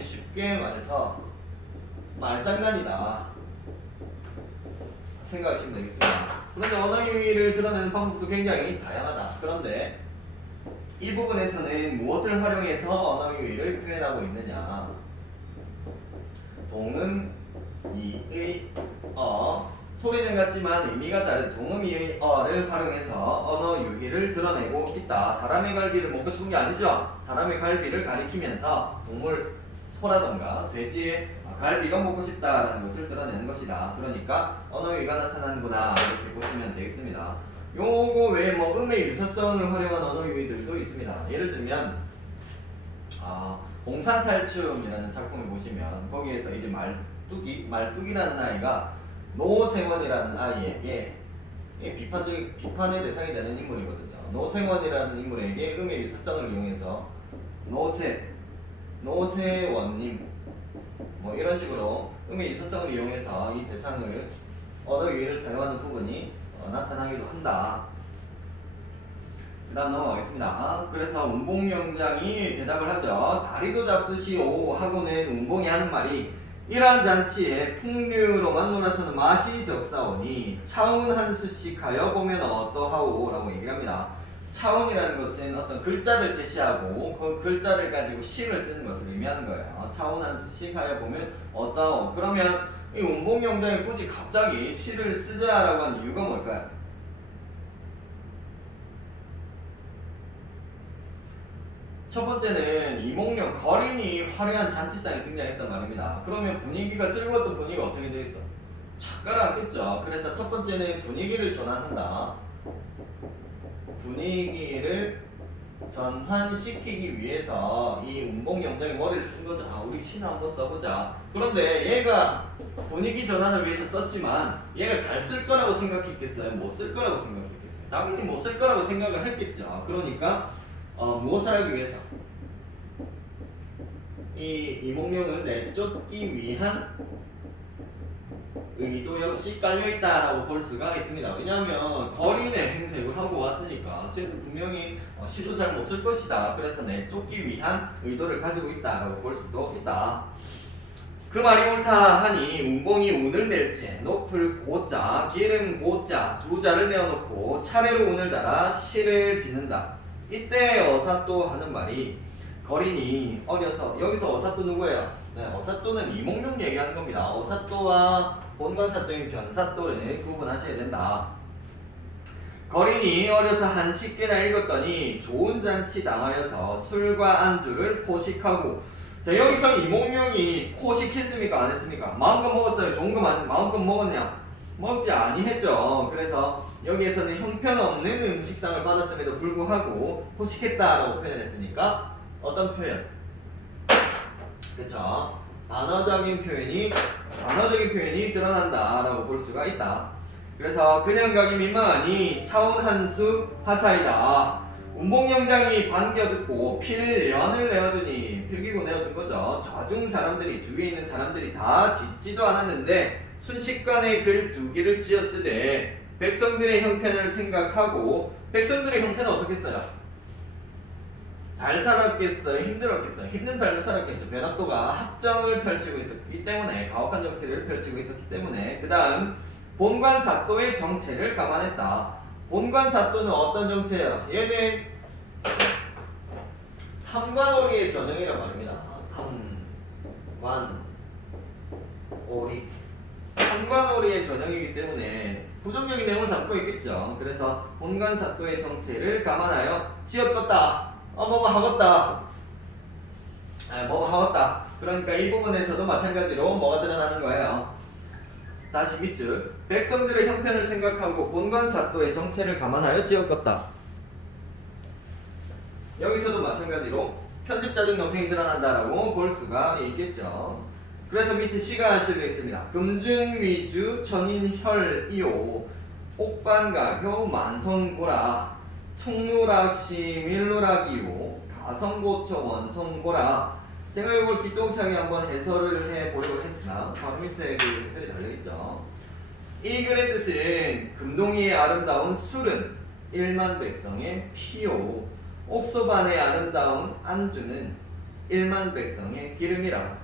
쉽게 말해서 말장난이다 생각하시면 되겠습니다. 그런데 언어 유희를 드러내는 방법도 굉장히 다양하다. 그런데 이 부분에서는 무엇을 활용해서 언어 유희를 표현하고 있느냐? 동음, 이의, 소리는 같지만 의미가 다른 동음, 이의, 어를 활용해서 언어 유희를 드러내고 있다. 사람의 갈비를 먹고 싶은 게 아니죠. 사람의 갈비를 가리키면서 동물, 소라던가 돼지의 갈비가 먹고 싶다라는 것을 드러내는 것이다. 그러니까 언어 유희가 나타나는구나 이렇게 보시면 되겠습니다. 요거 외에 음의 유사성을 활용한 언어 유희들도 있습니다. 예를 들면 공산탈춤이라는 작품을 보시면 거기에서 이제 말뚝이라는 아이가 노생원이라는 아이에게 비판의 대상이 되는 인물이거든요. 노생원이라는 인물에게 음의 유사성을 이용해서 노세원님 이런 식으로 음의 유사성을 이용해서 이 대상을 언어 유희를 사용하는 부분이 나타나기도 한다. 그 다음 넘어가겠습니다. 그래서 운봉영장이 대답을 하죠. 다리도 잡수시오 하고는 운봉이 하는 말이 이러한 잔치에 풍류로만 놀아서는 맛이 적사오니 차운 한 수씩 하여 보면 어떠하오 라고 얘기를 합니다. 차운이라는 것은 어떤 글자를 제시하고 그 글자를 가지고 시를 쓰는 것을 의미하는 거예요. 차운 한 수씩 하여 보면 어떠하오. 그러면 이 운봉영장이 굳이 갑자기 시를 쓰자라고 한 이유가 뭘까요? 첫 번째는 이몽룡 거린이 화려한 잔치상에 등장했단 말입니다. 그러면 분위기가 즐거웠던 분위기가 어떻게 되어 있어? 착 가라앉겠죠. 그래서 첫 번째는 분위기를 전환한다. 분위기를 전환시키기 위해서 이 운봉영장이 머리를 쓴 거죠. 우리 시나 한번 써보자. 그런데 얘가 분위기 전환을 위해서 썼지만 얘가 잘 쓸 거라고 생각했겠어요? 못 쓸 거라고 생각했겠어요? 당연히 못 쓸 거라고 생각을 했겠죠. 그러니까 무엇을 하기 위해서? 이 이몽룡을 내쫓기 위한 의도 역시 깔려있다라고 볼 수가 있습니다. 왜냐하면 거린의 행색을 하고 왔으니까 쟤는 분명히 시도 잘 못 쓸 것이다. 그래서 내쫓기 위한 의도를 가지고 있다라고 볼 수도 있다. 그 말이 옳다 하니 운봉이 운을 낼채 높을 고자 기름 고자 두 자를 내어놓고 차례로 운을 달아 시를 짓는다. 이때 어사또 하는 말이 거린이 어려서 여기서 어사또 누구예요? 네, 어사또는 이몽룡 얘기하는 겁니다. 어사또와 본관사또인 변사또를 구분하셔야 된다. 거린이 어려서 한 10개나 읽었더니 좋은 잔치 당하여서 술과 안주를 포식하고 자 여기서 이몽룡이 포식했습니까? 안 했습니까? 마음껏 먹었어요? 좋은 거 마음껏 먹었냐? 먹지 아니했죠. 그래서 여기에서는 형편없는 음식상을 받았음에도 불구하고 포식했다라고 표현했으니까 어떤 표현? 그쵸? 단어적인 표현이 드러난다라고 볼 수가 있다. 그래서 그냥 가기 민망하니 차원 한수 하사이다. 운봉영장이 반겨듣고 필연을 내어주니 필기고 내어준 거죠. 저중 사람들이 주위에 있는 사람들이 다 짓지도 않았는데 순식간에 글 두 개를 지었으되 백성들의 형편을 생각하고 백성들의 형편은 어떻게 써요? 잘 살았겠어요? 힘들었겠어요? 힘든 삶을 살았겠죠. 변학도가 학정을 펼치고 있었기 때문에 가혹한 정치를 펼치고 있었기 때문에 그 다음 본관사또의 정체를 감안했다. 본관사또는 어떤 정체예요? 얘는 탐관오리의 전형이란 말입니다. 탐관오리의 전형이기 때문에 부정적인 내용을 담고 있겠죠. 그래서 본관사또의 정체를 감안하여 지었겠다. 뭐뭐 하겠다. 뭐뭐 하겠다. 그러니까 이 부분에서도 마찬가지로 뭐가 드러나는 거예요. 다시 밑줄. 백성들의 형편을 생각하고 본관사또의 정체를 감안하여 지었겠다. 여기서도 마찬가지로 편집자적 논평이 드러난다라고 볼 수가 있겠죠. 그래서 밑에 시가 실려 있습니다. 금중위주 천인혈이오 옥반가효 만성고라 청루락시 밀루락이오 가성고처 원성고라. 제가 이걸 기똥차게 한번 해설을 해보려고 했으나 바로 밑에 그 해설이 달려있죠. 이 글의 뜻은 금동이의 아름다운 술은 일만 백성의 피요 옥소반의 아름다운 안주는 일만 백성의 기름이라.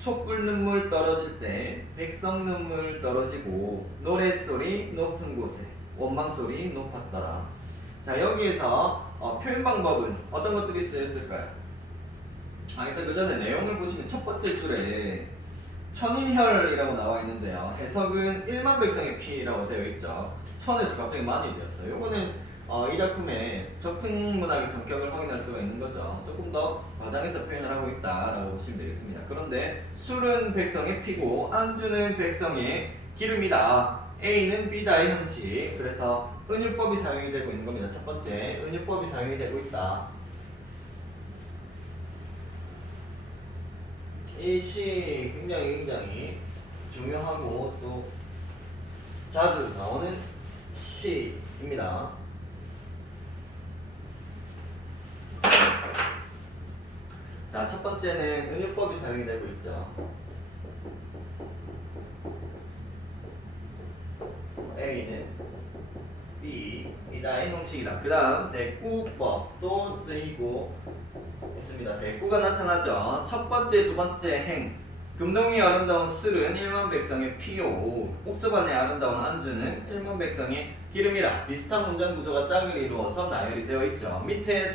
촛불 눈물 떨어질 때 백성 눈물 떨어지고 노랫소리 높은 곳에 원망소리 높았더라. 자, 여기에서 표현 방법은 어떤 것들이 쓰였을까요? 일단 그 전에 내용을 보시면 첫 번째 줄에 천인혈이라고 나와 있는데요. 해석은 일만 백성의 피라고 되어 있죠. 천에서 갑자기 만이 되었어요. 요거는 이 작품의 적층문학의 성격을 확인할 수가 있는 거죠. 조금 더 과장해서 표현을 하고 있다라고 보시면 되겠습니다. 그런데 술은 백성의 피고 안주는 백성의 기름이다. A는 B다의 형식. 그래서 은유법이 사용이 되고 있는 겁니다. 첫 번째, 은유법이 사용이 되고 있다. 이 시 굉장히 중요하고 또 자주 나오는 시입니다. 자, 첫 번째는 은유법이 사용이 되고 있죠. A는 B, 이다의 형식이다. 그 다음 대꾸법도 쓰이고 있습니다. 대꾸가 나타나죠. 첫 번째, 두 번째 행. 금동이 아름다운 술은 일만 백성의 피요 옥서반의 아름다운 안주는 일만 백성의 기름이라. 비슷한 문장 구조가 짝을 이루어서 나열이 되어 있죠. 밑에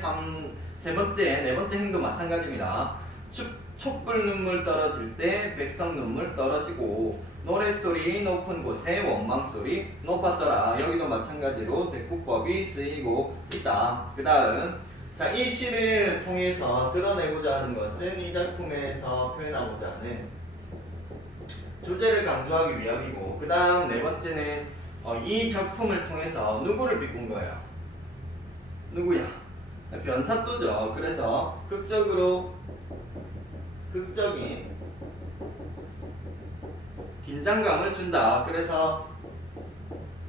세 번째, 네 번째 행도 마찬가지입니다. 촛불 눈물 떨어질 때 백성 눈물 떨어지고 노랫소리 높은 곳에 원망소리 높았더라. 여기도 마찬가지로 대꾸법이 쓰이고 있다. 그 다음 자, 이 시를 통해서 드러내고자 하는 것은 이 작품에서 표현하고자 하는 주제를 강조하기 위함이고, 그 다음 네 번째는 이 작품을 통해서 누구를 비꾼 거예요? 누구야? 변사또죠. 그래서 극적인 긴장감을 준다. 그래서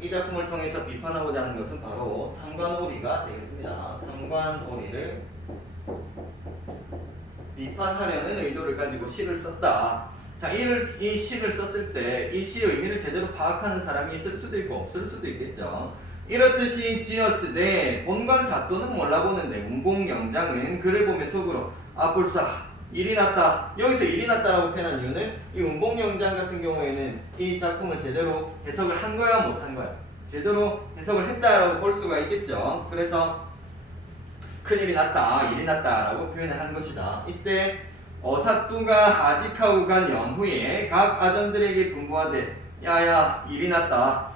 이 작품을 통해서 비판하고자 하는 것은 바로 탐관오리가 되겠습니다. 탐관오리를 비판하려는 의도를 가지고 시를 썼다. 자, 이 시를 썼을 때 이 시의 의미를 제대로 파악하는 사람이 있을 수도 있고 없을 수도 있겠죠. 이렇듯이 지었으되 본관사또는 몰라보는데 운봉영장은 글을 보며 속으로 불사 일이 났다. 여기서 일이 났다라고 표현한 이유는 이 운봉영장 같은 경우에는 이 작품을 제대로 해석을 한 거야 못한 거야? 제대로 해석을 했다라고 볼 수가 있겠죠. 그래서 큰일이 났다, 일이 났다라고 표현을 한 것이다. 이때 어사또가 하직하고 간 연후에 각 아전들에게 분부하되 야야 일이 났다.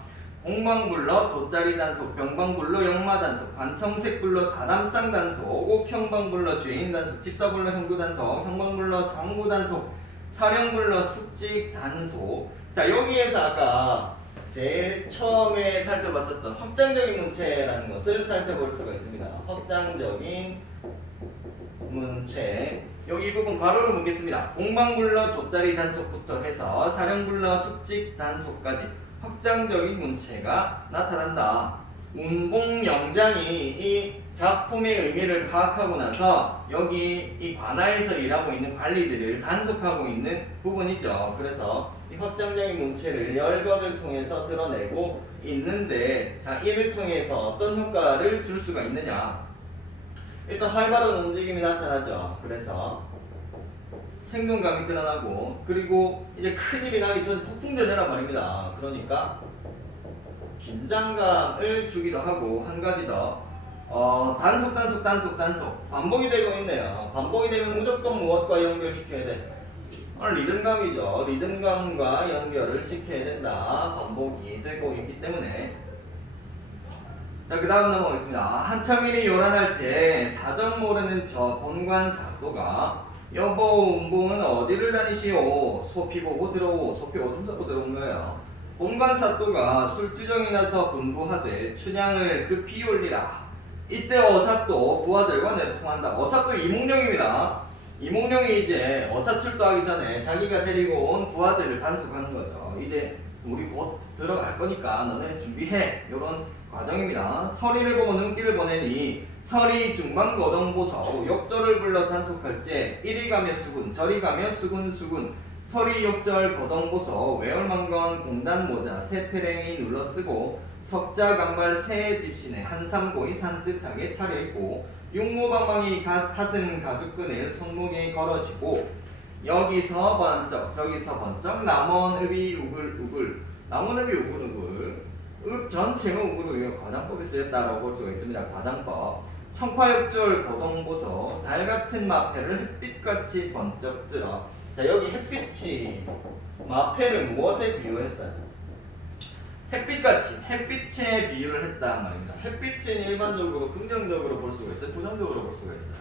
공방불러 돗자리 단속, 병방불러 영마 단속, 반청색불러 다담상 단속, 옥형방불러 죄인 단속, 집사불러 형구 단속, 형방불러 장구 단속, 사령불러 숙직 단속. 자, 여기에서 아까 제일 처음에 살펴봤었던 확장적인 문체라는 것을 살펴볼 수가 있습니다. 확장적인 문체. 여기 이 부분 괄호로 보겠습니다. 공방불러 돗자리 단속부터 해서 사령불러 숙직 단속까지 확장적인 문체가 나타난다. 운봉영장이 이 작품의 의미를 파악하고 나서 여기 이 관아에서 일하고 있는 관리들을 단속하고 있는 부분이죠. 그래서 이 확장적인 문체를 열거를 통해서 드러내고 있는데, 자, 이를 통해서 어떤 효과를 줄 수가 있느냐? 일단 활발한 움직임이 나타나죠. 그래서 생동감이 드러나고, 그리고 이제 큰일이 나기 전 폭풍전이란 말입니다. 그러니까 긴장감을 주기도 하고, 한 가지 더 단속 반복이 되고 있네요. 반복이 되면 무조건 무엇과 연결시켜야 돼? 리듬감이죠. 리듬감과 연결을 시켜야 된다. 반복이 되고 있기 때문에. 자, 그 다음 넘어가겠습니다. 한참일이 요란할 때 사정 모르는 저 본관 사또가 여보 운봉은 어디를 다니시오? 소피 보고 들어오. 소피 오줌 싸고 들어온 거예요. 본관 사또가 술주정이 나서 분부하되 춘향을 급히 올리라. 이때 어사또 부하들과 내통한다. 어사또 이몽룡입니다. 이몽룡이 이제 어사 출도하기 전에 자기가 데리고 온 부하들을 단속하는 거죠. 이제 우리 곧 들어갈 거니까 너네 준비해. 이런 과정입니다. 서리를 보고 눈길을 보내니 서리 중방거동보서 역절을 불러 단속할 때 이리 가며 수군 저리 가며 수군 서리 역절 거동보서 외월망건 공단모자 세패랭이 눌러쓰고 석자 강발 새 집신에 한삼고이 산뜻하게 차려입고 육모방망이 사슴 가죽끈을 손목에 걸어주고 여기서 번쩍 저기서 번쩍 남원읍이 우글우글 남원읍이 우글우글 읍 전체가 우글우글 과장법이 쓰였다라고 볼 수가 있습니다. 과장법 청파역절 고동보소 달같은 마패를 햇빛같이 번쩍 들어. 자, 여기 햇빛이 마패를 무엇에 비유했어요? 햇빛같이 햇빛에 비유를 했다 말입니다. 햇빛은 일반적으로 긍정적으로 볼 수가 있어요. 부정적으로 볼 수가 있어요.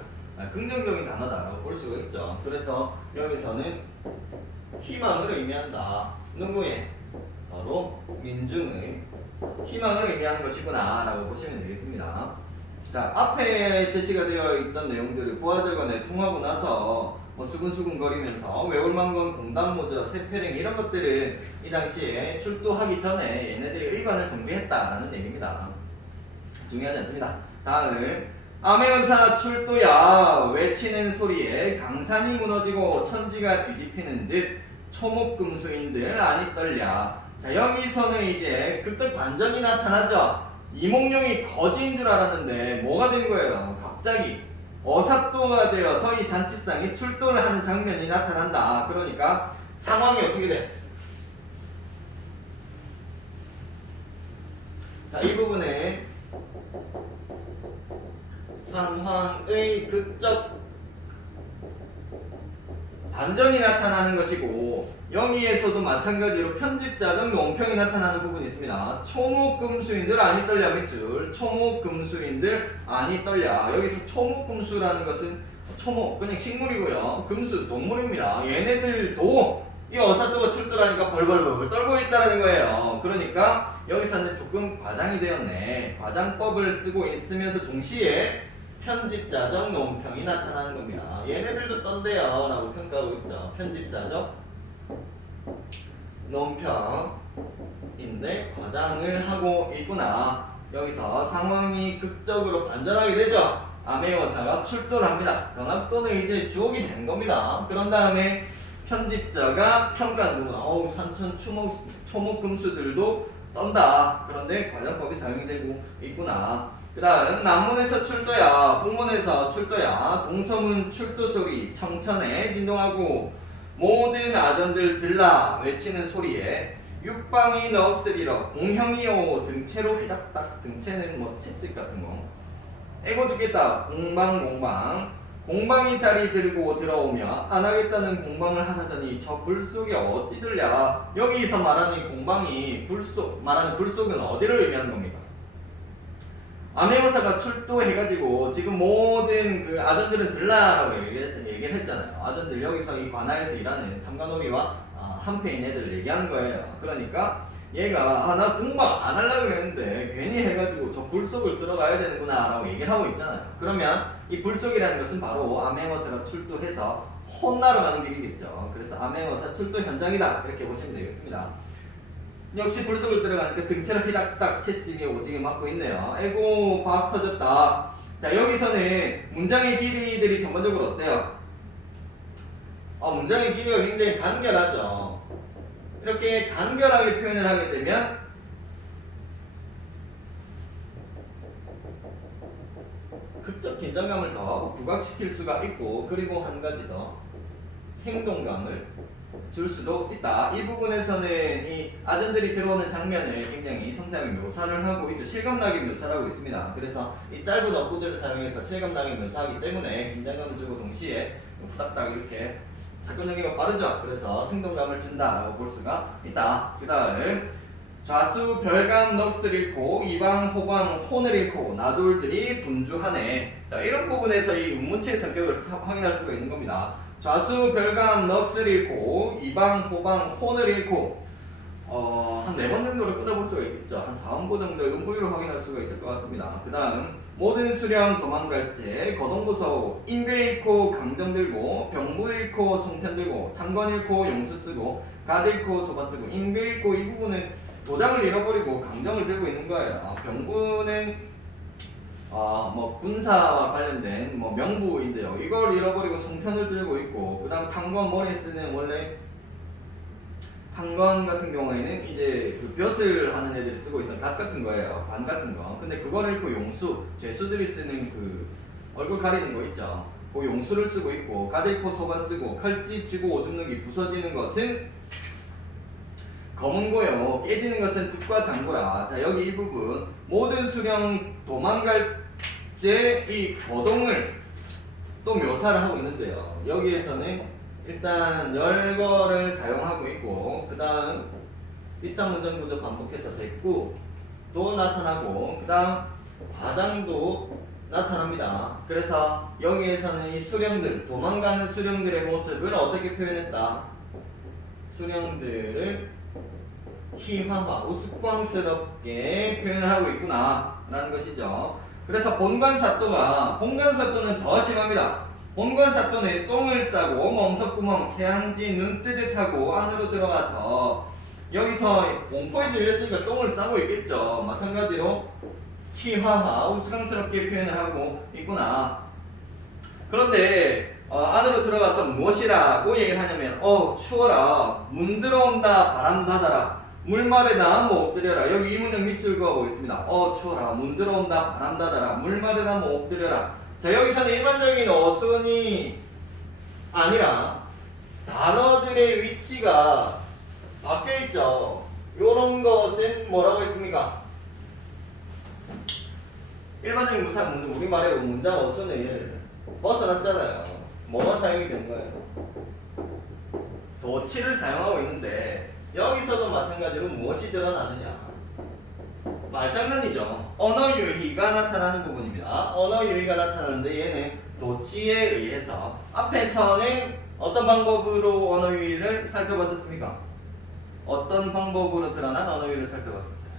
긍정적인 단어다라고 볼 수가 있죠. 그래서 여기서는 희망을 의미한다. 누구의? 바로 민중의 희망을 의미하는 것이구나 라고 보시면 되겠습니다. 자, 앞에 제시가 되어 있던 내용들을 부하들과 내통하고 나서 수근수근 거리면서 외울망건 공단모자 세패랭 이런 것들은 이 당시에 출도하기 전에 얘네들이 의관을 정비했다라는 얘기입니다. 중요하지 않습니다. 다음 암해원사 출도야 외치는 소리에 강산이 무너지고 천지가 뒤집히는 듯 초목금수인들 안이 떨려. 자, 여기서는 이제 극적 반전이 나타나죠. 이몽룡이 거지인 줄 알았는데 뭐가 된 거예요? 갑자기 어사또가 되어서 이 잔치상에 출도를 하는 장면이 나타난다. 그러니까 상황이 어떻게 돼? 자, 이 부분에 상황의 극적 반전이 나타나는 것이고, 여기에서도 마찬가지로 편집자적 논평이 나타나는 부분이 있습니다. 초목금수인들 안이 떨려 밑줄 초목금수인들 안이 떨려. 여기서 초목금수라는 것은 초목 그냥 식물이고요, 금수 동물입니다. 얘네들도 이 어사또가 출두라니까 벌벌벌 떨고 있다는 거예요. 그러니까 여기서는 조금 과장이 되었네. 과장법을 쓰고 있으면서 동시에 편집자적 논평이 나타나는 겁니다. 얘네들도 떤대요 라고 평가하고 있죠. 편집자적 논평인데 과장을 하고 있구나. 여기서 상황이 극적으로 반전하게 되죠. 암해여사가 출도를 합니다. 병합도는 이제 주옥이 된 겁니다. 그런 다음에 편집자가 평가하는 부분, 산천 초목금수들도 떤다. 그런데 과장법이 사용이 되고 있구나. 그 다음 남문에서 출도야, 북문에서 출도야, 동서문 출도소리 청천에 진동하고 모든 아전들 들라 외치는 소리에 육방이 넣었으리러 공형이요 등채로 휘닥닥. 등채는 뭐 채찍 같은 거. 애고 죽겠다. 공방이 자리 들고 들어오며 안 하겠다는 공방을 하려더니 저 불 속에 어찌 들랴. 여기서 말하는 공방이 말하는 불 속은 어디를 의미하는 겁니까? 암해여사가 출도해가지고 지금 모든 그 아전들은 들라라고 얘기를 했잖아요. 아전들 여기서 이 관아에서 일하는 탐관오리와 한패인 애들 얘기하는 거예요. 그러니까 얘가 나 공부 안 하려고 그랬는데 괜히 해가지고 저 불속을 들어가야 되는구나 라고 얘기를 하고 있잖아요. 그러면 이 불속이라는 것은 바로 암행어사가 출두해서 혼나러 가는 길이겠죠. 그래서 암행어사 출두 현장이다 이렇게 보시면 되겠습니다. 역시 불속을 들어가니까 등채를 휘닥닥 채찍에 오지게 맞고 있네요. 아이고 과학 터졌다. 자 여기서는 문장의 길이들이 전반적으로 어때요? 문장의 길이가 굉장히 간결하죠. 이렇게 간결하게 표현을 하게 되면 극적 긴장감을 더 부각시킬 수가 있고, 그리고 한 가지 더 생동감을 줄 수도 있다. 이 부분에서는 이 아전들이 들어오는 장면을 굉장히 섬세하게 묘사를 하고 있죠. 실감나게 묘사를 하고 있습니다. 그래서 이 짧은 어구들을 사용해서 실감나게 묘사하기 때문에 긴장감을 주고 동시에 후닥닥 이렇게 사건 전개가 빠르죠. 그래서 생동감을 준다라고 볼 수가 있다. 그 다음 좌수 별감 넋을 잃고 이방 호방 혼을 잃고 나돌들이 분주하네. 자, 이런 부분에서 이 문체의 성격을 확인할 수가 있는 겁니다. 좌수 별감 넋을 잃고 이방 호방 혼을 잃고 한 4번 정도를 끊어볼 수가 있겠죠. 한 4원보 정도의 음부위로 확인할 수가 있을 것 같습니다. 그 다음 모든 수령 도망갈제 거동부서 인괴 잃고 강정 들고 병부 잃고 송편 들고 탄권 잃고 용수 쓰고 갓 잃고 소바 쓰고 인괴 잃고 이 부분은 도장을 잃어버리고 강정을 들고 있는 거예요. 병부는 뭐 군사와 관련된 뭐 명부인데요. 이걸 잃어버리고 송편을 들고 있고, 그 다음 탄권 머리에 쓰는 원래 탄건 같은 경우에는 이제 그 벼슬 하는 애들이 쓰고 있던 갓 같은 거예요. 관 같은 거. 근데 그걸 잃고 용수, 죄수들이 쓰는 그 얼굴 가리는 거 있죠. 그 용수를 쓰고 있고, 갓 잃고 소관 쓰고, 칼집 쥐고 오줌 누기 부서지는 것은 검은 거요. 깨지는 것은 둑과 장구라. 자 여기 이 부분 모든 수령 도망갈 제 이 거동을 또 묘사를 하고 있는데요. 여기에서는 일단 열거를 사용하고 있고, 그 다음 비슷한 문장 구조 반복해서 됐고 또 나타나고, 그 다음 과장도 나타납니다. 그래서 여기에서는 이 수령들, 도망가는 수령들의 모습을 어떻게 표현했다? 수령들을 희화화, 우스꽝스럽게 표현을 하고 있구나 라는 것이죠. 그래서 본관사또는 더 심합니다. 본관사또는 똥을 싸고 멍석구멍 새항지 눈 뜨듯하고 안으로 들어가서, 여기서 공포에 들렸으니까 똥을 싸고 있겠죠. 마찬가지로 희화화, 우스꽝스럽게 표현을 하고 있구나. 그런데 안으로 들어가서 무엇이라고 얘기를 하냐면 추워라, 문 들어온다, 바람 닫아라, 물 마르다 뭐 엎드려라. 여기 이 문장 밑줄 그어보겠습니다. 추워라, 문 들어온다, 바람 닫아라, 물 마르다 뭐 엎드려라. 자 여기서는 일반적인 어순이 아니라 단어들의 위치가 바뀌어있죠. 요런 것은 뭐라고 했습니까? 일반적인 우리말의 문장 어순을 벗어났잖아요. 뭐가 사용이 된 거예요? 도치를 사용하고 있는데 여기서도 마찬가지로 무엇이 드러나느냐? 말장난이죠. 언어 유희가 나타나는 부분입니다. 언어 유희가 나타나는데 얘는 도치에 의해서, 앞에서는 어떤 방법으로 언어 유희를 살펴봤었습니까? 어떤 방법으로 드러난 언어 유희를 살펴봤었어요?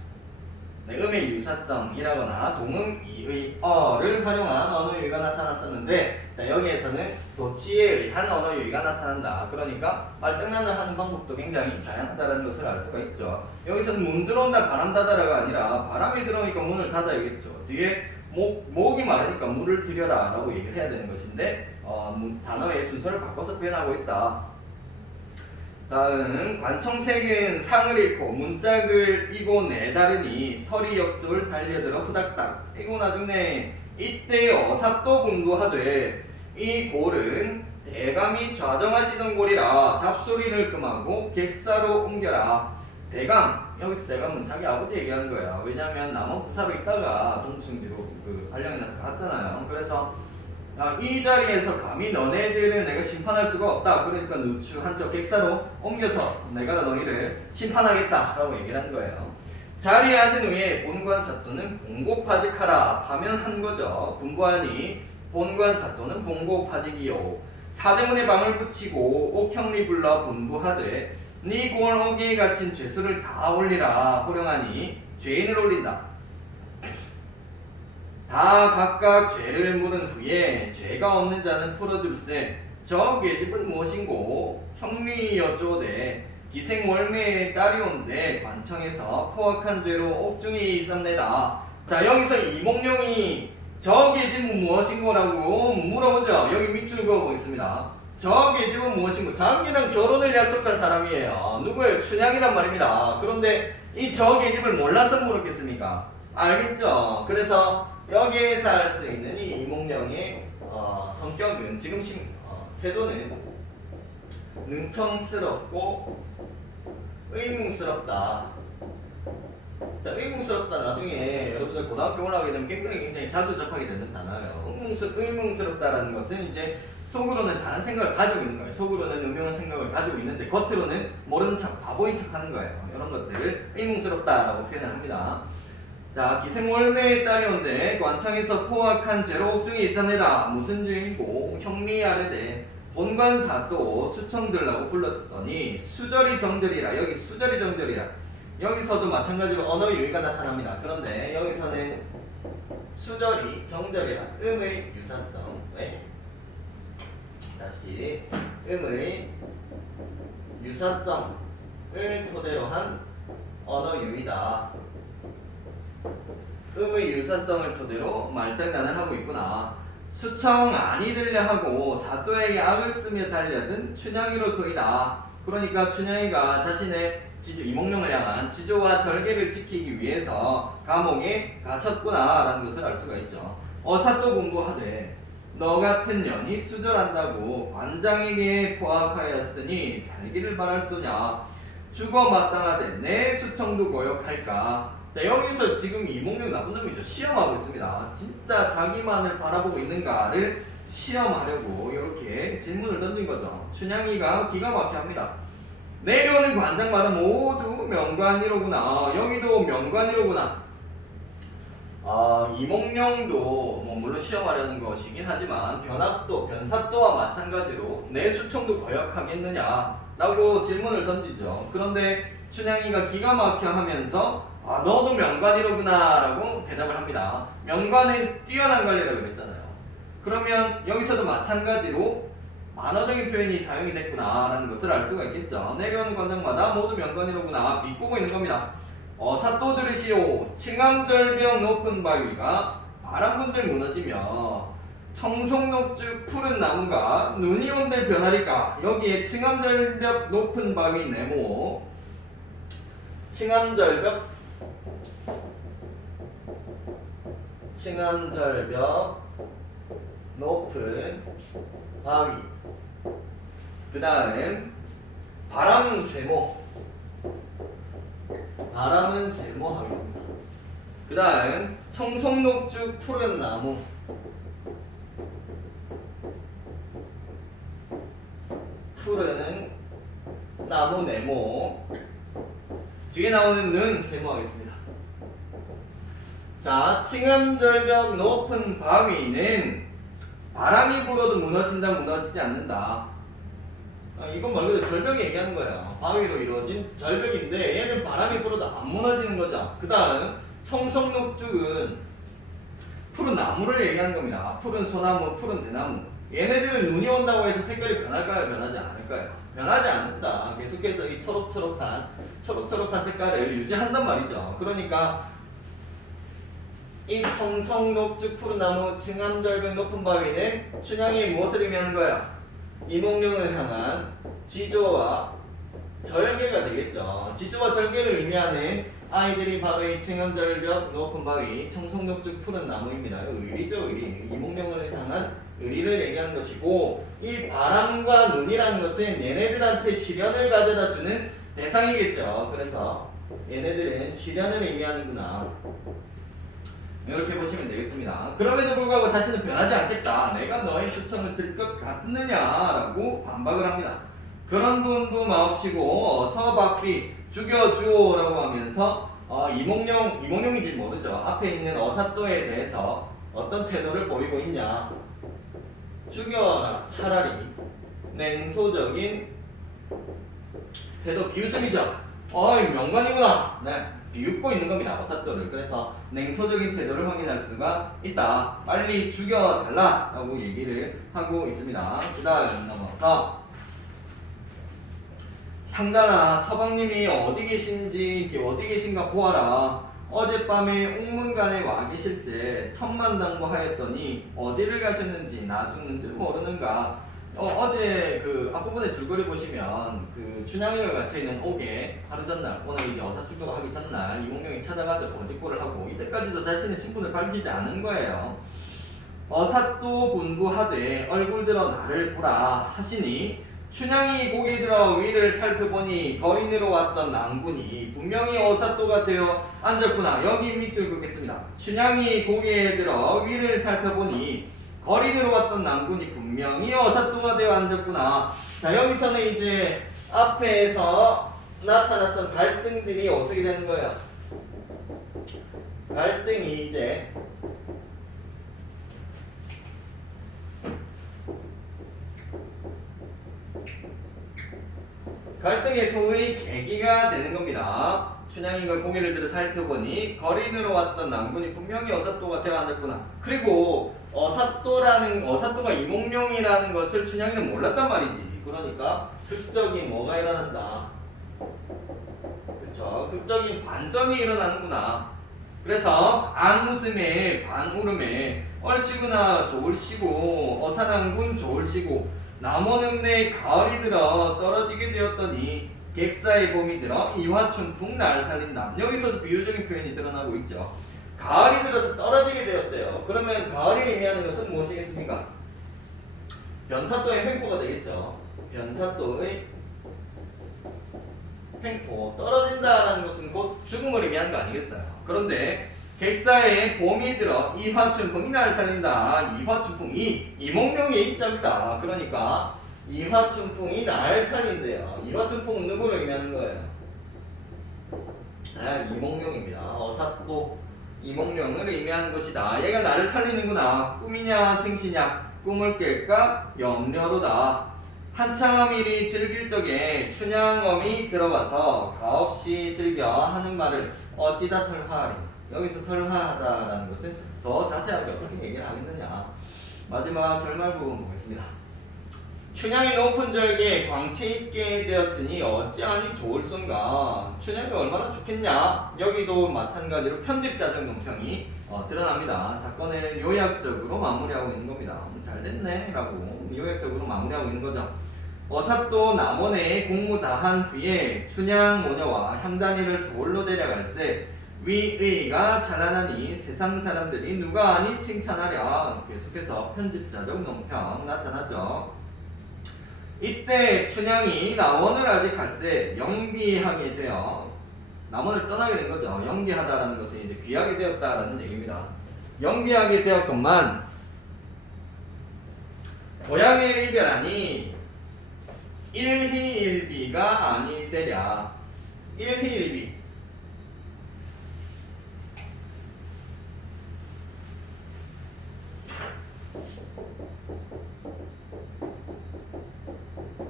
네, 음의 유사성이라거나 동음 이의 어를 활용한 언어 유희가 나타났었는데, 자 여기에서는 도치에 의한 언어 유희가 나타난다. 그러니까 말장난을 하는 방법도 굉장히 다양하다는 것을 알 수가 있죠. 여기서는 문 들어온다, 바람 닫아라가 아니라 바람이 들어오니까 문을 닫아야겠죠. 뒤에 목이 마르니까 물을 들여라 라고 얘기를 해야 되는 것인데 단어의 순서를 바꿔서 표현하고 있다. 다음 관청색은 상을 잃고 문짝을 이고 내다르니 서리 역졸 달려들어 후닥닥. 이고 나중에 이때 어사또 공부하되 이 골은 대감이 좌정하시던 골이라 잡소리를 금하고 객사로 옮겨라. 대감, 여기서 대감은 자기 아버지 얘기하는 거야. 왜냐하면 남원 부사로 있다가 동부승지로 그 발령이 나서 갔잖아요. 그래서 이 자리에서 감히 너네들을 내가 심판할 수가 없다. 그러니까 누추 한쪽 객사로 옮겨서 내가 너희를 심판하겠다 라고 얘기를 한 거예요. 자리에 앉은 후에 본관사또는 봉고파직하라 하면 한 거죠. 분부하니 본관사또는 봉고파직이요. 사대문에 방을 붙이고 옥형리 불러 분부하되 네 공을 어깨에 갇힌 죄수를 다 올리라. 호령하니 죄인을 올린다. 다 각각 죄를 물은 후에 죄가 없는 자는 풀어둘세. 저 계집은 무엇인고? 형리 여쭈오되 기생월매의 딸이 온데 관청에서 포악한 죄로 옥중에 있었네다. 자, 여기서 이몽룡이 저 계집은 무엇인고라고 물어보죠. 여기 밑줄 그어보겠습니다. 저 계집은 무엇인고? 자기랑 결혼을 약속한 사람이에요. 누구예요? 춘향이란 말입니다. 그런데 이 저 계집을 몰라서 물었겠습니까? 알겠죠? 그래서 여기에서 알 수 있는 이 이몽룡의 성격은 지금 태도는 능청스럽고 의문스럽다. 자, 의문스럽다 나중에 여러분들 고등학교 올라가게 되면 굉장히 자주 접하게 되는 단어예요. 의문스럽다라는 것은 이제 속으로는 다른 생각을 가지고 있는 거예요. 속으로는 음흉한 생각을 가지고 있는데 겉으로는 모르는 척, 바보인 척 하는 거예요. 이런 것들을 의문스럽다라고 표현을 합니다. 자, 기생월매의 딸이 온데 관청에서 포악한 죄로 옥중에 있었네다. 무슨 죄인고? 형리 아래되 본관사또 수청들라고 불렀더니 수절이 정절이라. 여기 수절이 정절이라. 여기서도 마찬가지로 언어 유희가 나타납니다. 그런데 여기서는 수절이 정절이라. 음의 유사성. 네. 다시 음의 유사성을 토대로 한 언어 유희다. 음의 유사성을 토대로 말장난을 하고 있구나. 수청 아니 들려 하고 사또에게 악을 쓰며 달려든 춘향이로소이다. 그러니까 춘향이가 자신의 지조, 이몽룡을 향한 지조와 절개를 지키기 위해서 감옥에 갇혔구나라는 것을 알 수가 있죠. 사또 공부하되 너 같은 년이 수절한다고 관장에게 포악하였으니 살기를 바랄 소냐. 죽어 마땅하되 내 수청도 고역할까. 자, 여기서 지금 이몽룡 나쁜 놈이죠. 시험하고 있습니다. 진짜 자기만을 바라보고 있는가를 시험하려고 이렇게 질문을 던진 거죠. 춘향이가 기가 막혀 합니다. 내려오는 관장마다 모두 명관이로구나. 여기도 명관이로구나. 이몽룡도 물론 시험하려는 것이긴 하지만 변사또와 마찬가지로 내 수청도 거역하겠느냐라고 질문을 던지죠. 그런데 춘향이가 기가 막혀 하면서 너도 명관이로구나 라고 대답을 합니다. 명관은 뛰어난 관리라고 그랬잖아요. 그러면 여기서도 마찬가지로 만어적인 표현이 사용이 됐구나 라는 것을 알 수가 있겠죠. 내려오는 관장마다 모두 명관이로구나 비꼬고 있는 겁니다. 사또 들으시오. 칭암절벽 높은 바위가 바람분들 무너지며 청송록주 푸른 나무가 눈이 온들 변하리까. 여기에 칭암절벽 높은 바위 네모, 칭암절벽 높은 바위, 그 다음 바람은 세모 하겠습니다. 그 다음 청송록주 푸른 나무, 푸른 나무 네모, 뒤에 나오는 는 세모 하겠습니다. 자, 칭암절벽 높은 바위는 바람이 불어도 무너지지 않는다. 이건 말 그대로 절벽이 얘기하는 거예요. 바위로 이루어진 절벽인데 얘는 바람이 불어도 안 무너지는 거죠. 그 다음 청송록죽은 푸른 나무를 얘기하는 겁니다. 푸른 소나무, 푸른 대나무. 얘네들은 눈이 온다고 해서 색깔이 변할까요? 변하지 않을까요? 변하지 않는다. 계속해서 이 초록초록한 색깔을 유지한단 말이죠. 그러니까 이 청송록죽 푸른 나무, 칭암절벽 높은 바위는 춘향이 무엇을 의미하는 거야? 이몽룡을 향한 지조와 절개가 되겠죠. 지조와 절개를 의미하는 아이들이 바로 이 칭암절벽 높은 바위, 청송록죽 푸른 나무입니다. 의리죠, 의리. 이몽룡을 향한 의리를 얘기하는 것이고, 이 바람과 눈이라는 것은 얘네들한테 시련을 가져다 주는 대상이겠죠. 그래서 얘네들은 시련을 의미하는구나. 이렇게 보시면 되겠습니다. 그럼에도 불구하고 자신은 변하지 않겠다. 내가 너의 수청을 들 것 같느냐라고 반박을 합니다. 그런 분도 마옵시고 서박비 죽여주오라고 하면서 이몽룡인지 모르죠. 앞에 있는 어사또에 대해서 어떤 태도를 보이고 있냐. 죽여라. 차라리 냉소적인 태도 비웃음이죠. 어이 명관이구나. 네, 비웃고 있는 겁니다. 어사또를. 그래서 냉소적인 태도를 확인할 수가 있다. 빨리 죽여달라 라고 얘기를 하고 있습니다. 그 다음 넘어서 향단아, 서방님이 어디 계신가 보아라. 어젯밤에 옥문관에 와 계실지 천만당부하였더니 어디를 가셨는지 나 죽는지 모르는가. 어제 그 앞부분에 줄거리 보시면 그 춘향이가 갇혀있는 옥에 하루 전날, 오늘 이제 어사축도가 하기 전날 이몽룡이 찾아가서 거짓골을 하고 이때까지도 자신의 신분을 밝히지 않은 거예요. 어사또 분부하되 얼굴 들어 나를 보라 하시니 춘향이 고개 들어 위를 살펴보니 거린으로 왔던 낭군이 분명히 어사또가 되어 앉았구나. 여기 밑줄 긋겠습니다. 춘향이 고개 들어 위를 살펴보니 거린으로 왔던 낭군이 분명히 어사또가 되어 앉았구나. 자, 여기서는 이제 앞에서 나타났던 갈등들이 어떻게 되는 거예요? 갈등이 이제 갈등의 소의 계기가 되는 겁니다. 춘향이가 고개를 들어 살펴보니 거린으로 왔던 낭군이 분명히 어사또가 되어 앉았구나. 그리고 어사또가 이몽룡이라는 것을 춘향이는 몰랐단 말이지. 그러니까 극적인 뭐가 일어난다. 그쵸? 극적인 반전이 일어나는구나. 그래서 반웃음에 반울음에 얼씨구나 좋을시고 어사낭군 좋을시고 남원읍내 가을이 들어 떨어지게 되었더니 객사의 봄이 들어 이화춘풍 날 살린다. 여기서도 비유적인 표현이 드러나고 있죠. 가을이 들어서 떨어지게 되었대요. 그러면 가을이 의미하는 것은 무엇이겠습니까? 변사또의 횡포가 되겠죠. 변사또의 횡포. 떨어진다라는 것은 곧 죽음을 의미하는 거 아니겠어요? 그런데 객사의 봄이 들어 이화춘풍이 날 살린다. 이화춘풍이 이몽룡의 입자입니다. 그러니까 이화춘풍이 날 살린대요. 이화춘풍은 누구를 의미하는 거예요? 이몽룡입니다. 어사또 이몽룡을 의미하는 것이다. 얘가 나를 살리는구나. 꿈이냐 생시냐 꿈을 깰까 염려로다. 한참 일이 즐길 적에 춘향엄이 들어가서 가없이 즐겨 하는 말을 어찌다 설하리. 여기서 설하하다라는 것은 더 자세하게 어떻게 얘기를 하겠느냐. 마지막 결말 부분 보겠습니다. 춘향이 높은 절개에 광채 있게 되었으니 어찌하니 좋을순가. 춘향이 얼마나 좋겠냐. 여기도 마찬가지로 편집자적 논평이 드러납니다. 사건을 요약적으로 마무리하고 있는 겁니다. 잘 됐네 라고 요약적으로 마무리하고 있는 거죠. 어사또 남원에 공무 다한 후에 춘향 모녀와 향단이를 서울로 데려갈세 위의가 찬란하니 세상 사람들이 누가 아니 칭찬하랴. 계속해서 편집자적 논평 나타나죠. 이때 춘향이 남원을 아직 갈새 영비하게 되어 남원을 떠나게 된 거죠. 영비하다라는 것은 이제 귀하게 되었다라는 얘기입니다. 영비하게 되었건만 고향을 이별하니 일희일비가 아니 되랴. 일희일비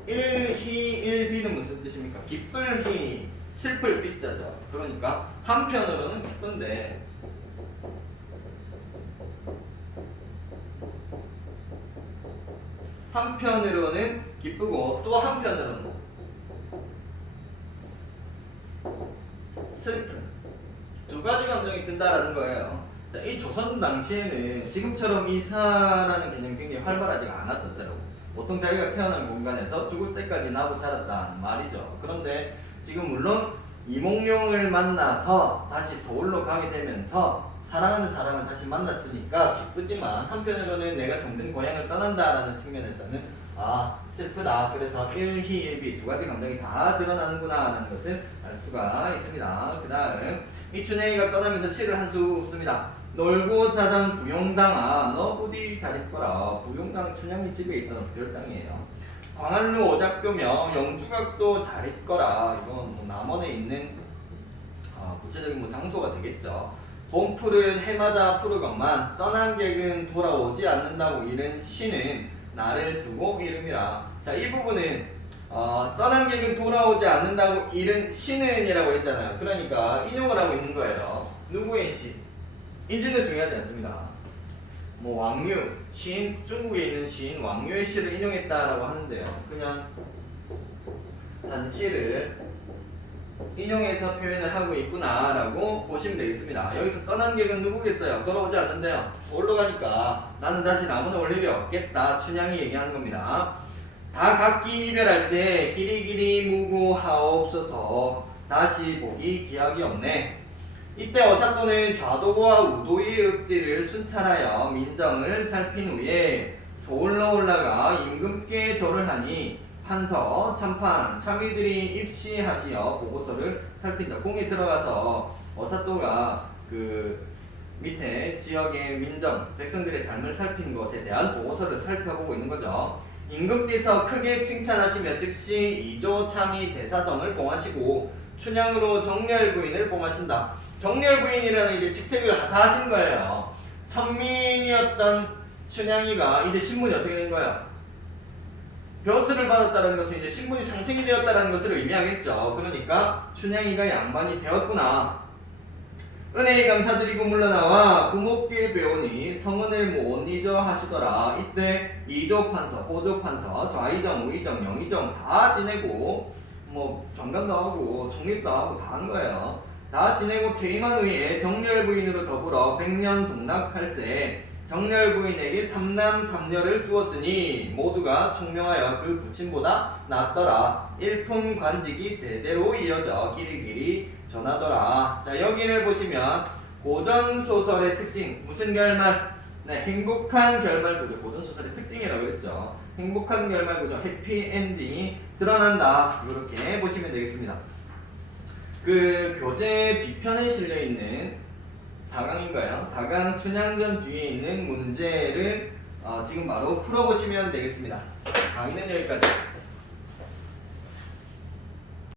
일희일비는 무슨 뜻입니까? 기쁠 희, 슬플 비자죠. 그러니까 한편으로는 기쁜데 한편으로는 기쁘고 또 한편으로는 슬픈 두 가지 감정이 든다라는 거예요. 자, 이 조선 당시에는 지금처럼 이사라는 개념이 굉장히 활발하지가 않았던 때라고. 보통 자기가 태어난 공간에서 죽을 때까지 나고 자랐다는 말이죠. 그런데 지금 물론 이몽룡을 만나서 다시 서울로 가게 되면서 사랑하는 사람을 다시 만났으니까 기쁘지만 한편으로는 내가 정든 고향을 떠난다라는 측면에서는 슬프다. 그래서 일희일비 두 가지 감정이 다 드러나는구나 라는 것을 알 수가 있습니다. 그 다음 이 춘향이가 떠나면서 시를 한 수 없습니다. 놀고 자던 부용당아 너 부디 잘 있거라. 부용당 춘향이 집에 있던 별당이에요. 광안루 오작교며 영주각도 잘 있거라. 이건 남원에 있는 구체적인 장소가 되겠죠. 봄풀은 해마다 푸르건만 떠난 객은 돌아오지 않는다고 이른 시는 나를 두고 이름이라. 자, 이 부분은 떠난 객은 돌아오지 않는다고 일은 시는이라고 했잖아요. 그러니까 인용을 하고 있는 거예요. 누구의 시? 인지는 중요하지 않습니다. 뭐 왕류, 시인, 중국에 있는 시인 왕류의 시를 인용했다라고 하는데요. 그냥 한 시를 인용해서 표현을 하고 있구나라고 보시면 되겠습니다. 여기서 떠난 객은 누구겠어요? 돌아오지 않는데요. 서울로 가니까 나는 다시 남은 올 일이 없겠다. 춘향이 얘기하는 겁니다. 다 각기 이별할 때 길이길이 무고하옵소서. 다시 보기 기약이 없네. 이때 어사또는 좌도와 우도의 읍지를 순찰하여 민정을 살핀 후에 서울로 올라가 임금께 절을 하니 판서, 참판, 참의들이 입시하시어 보고서를 살핀다. 공에 들어가서 어사또가 그 밑에 지역의 민정, 백성들의 삶을 살핀 것에 대한 보고서를 살펴보고 있는 거죠. 임금께서 크게 칭찬하시며 즉시 이조 참의 대사성을 봉하시고 춘향으로 정렬부인을 봉하신다. 정렬부인이라는 이제 직책을 하사하신 거예요. 천민이었던 춘향이가 이제 신분이 어떻게 된 거야? 벼슬을 받았다는 것은 이제 신분이 상승이 되었다는 것을 의미하겠죠. 그러니까 춘향이가 양반이 되었구나. 은혜에 감사드리고 물러나와 구목길 배우니 성은을 못 잊어 하시더라. 이때 2조 판서, 5조 판서, 좌의정, 우의정, 영의정 다 지내고 뭐 장관도 하고 총립도 하고 다 한 거예요. 다 지내고 퇴임한 후에 정렬부인으로 더불어 100년 동락할세 정렬부인에게 3남 3녀를 두었으니 모두가 총명하여 그 부친보다 낫더라. 일품 관직이 대대로 이어져 길이길이 전하더라. 자, 여기를 보시면 고전소설의 특징 무슨 결말? 네, 행복한 결말 구조. 고전소설의 특징이라고 그랬죠. 행복한 결말 구조, 해피엔딩이 드러난다. 이렇게 보시면 되겠습니다. 그 교재 뒤편에 실려있는 4강인가요? 4강 춘향전 뒤에 있는 문제를 지금 바로 풀어보시면 되겠습니다. 강의는 여기까지.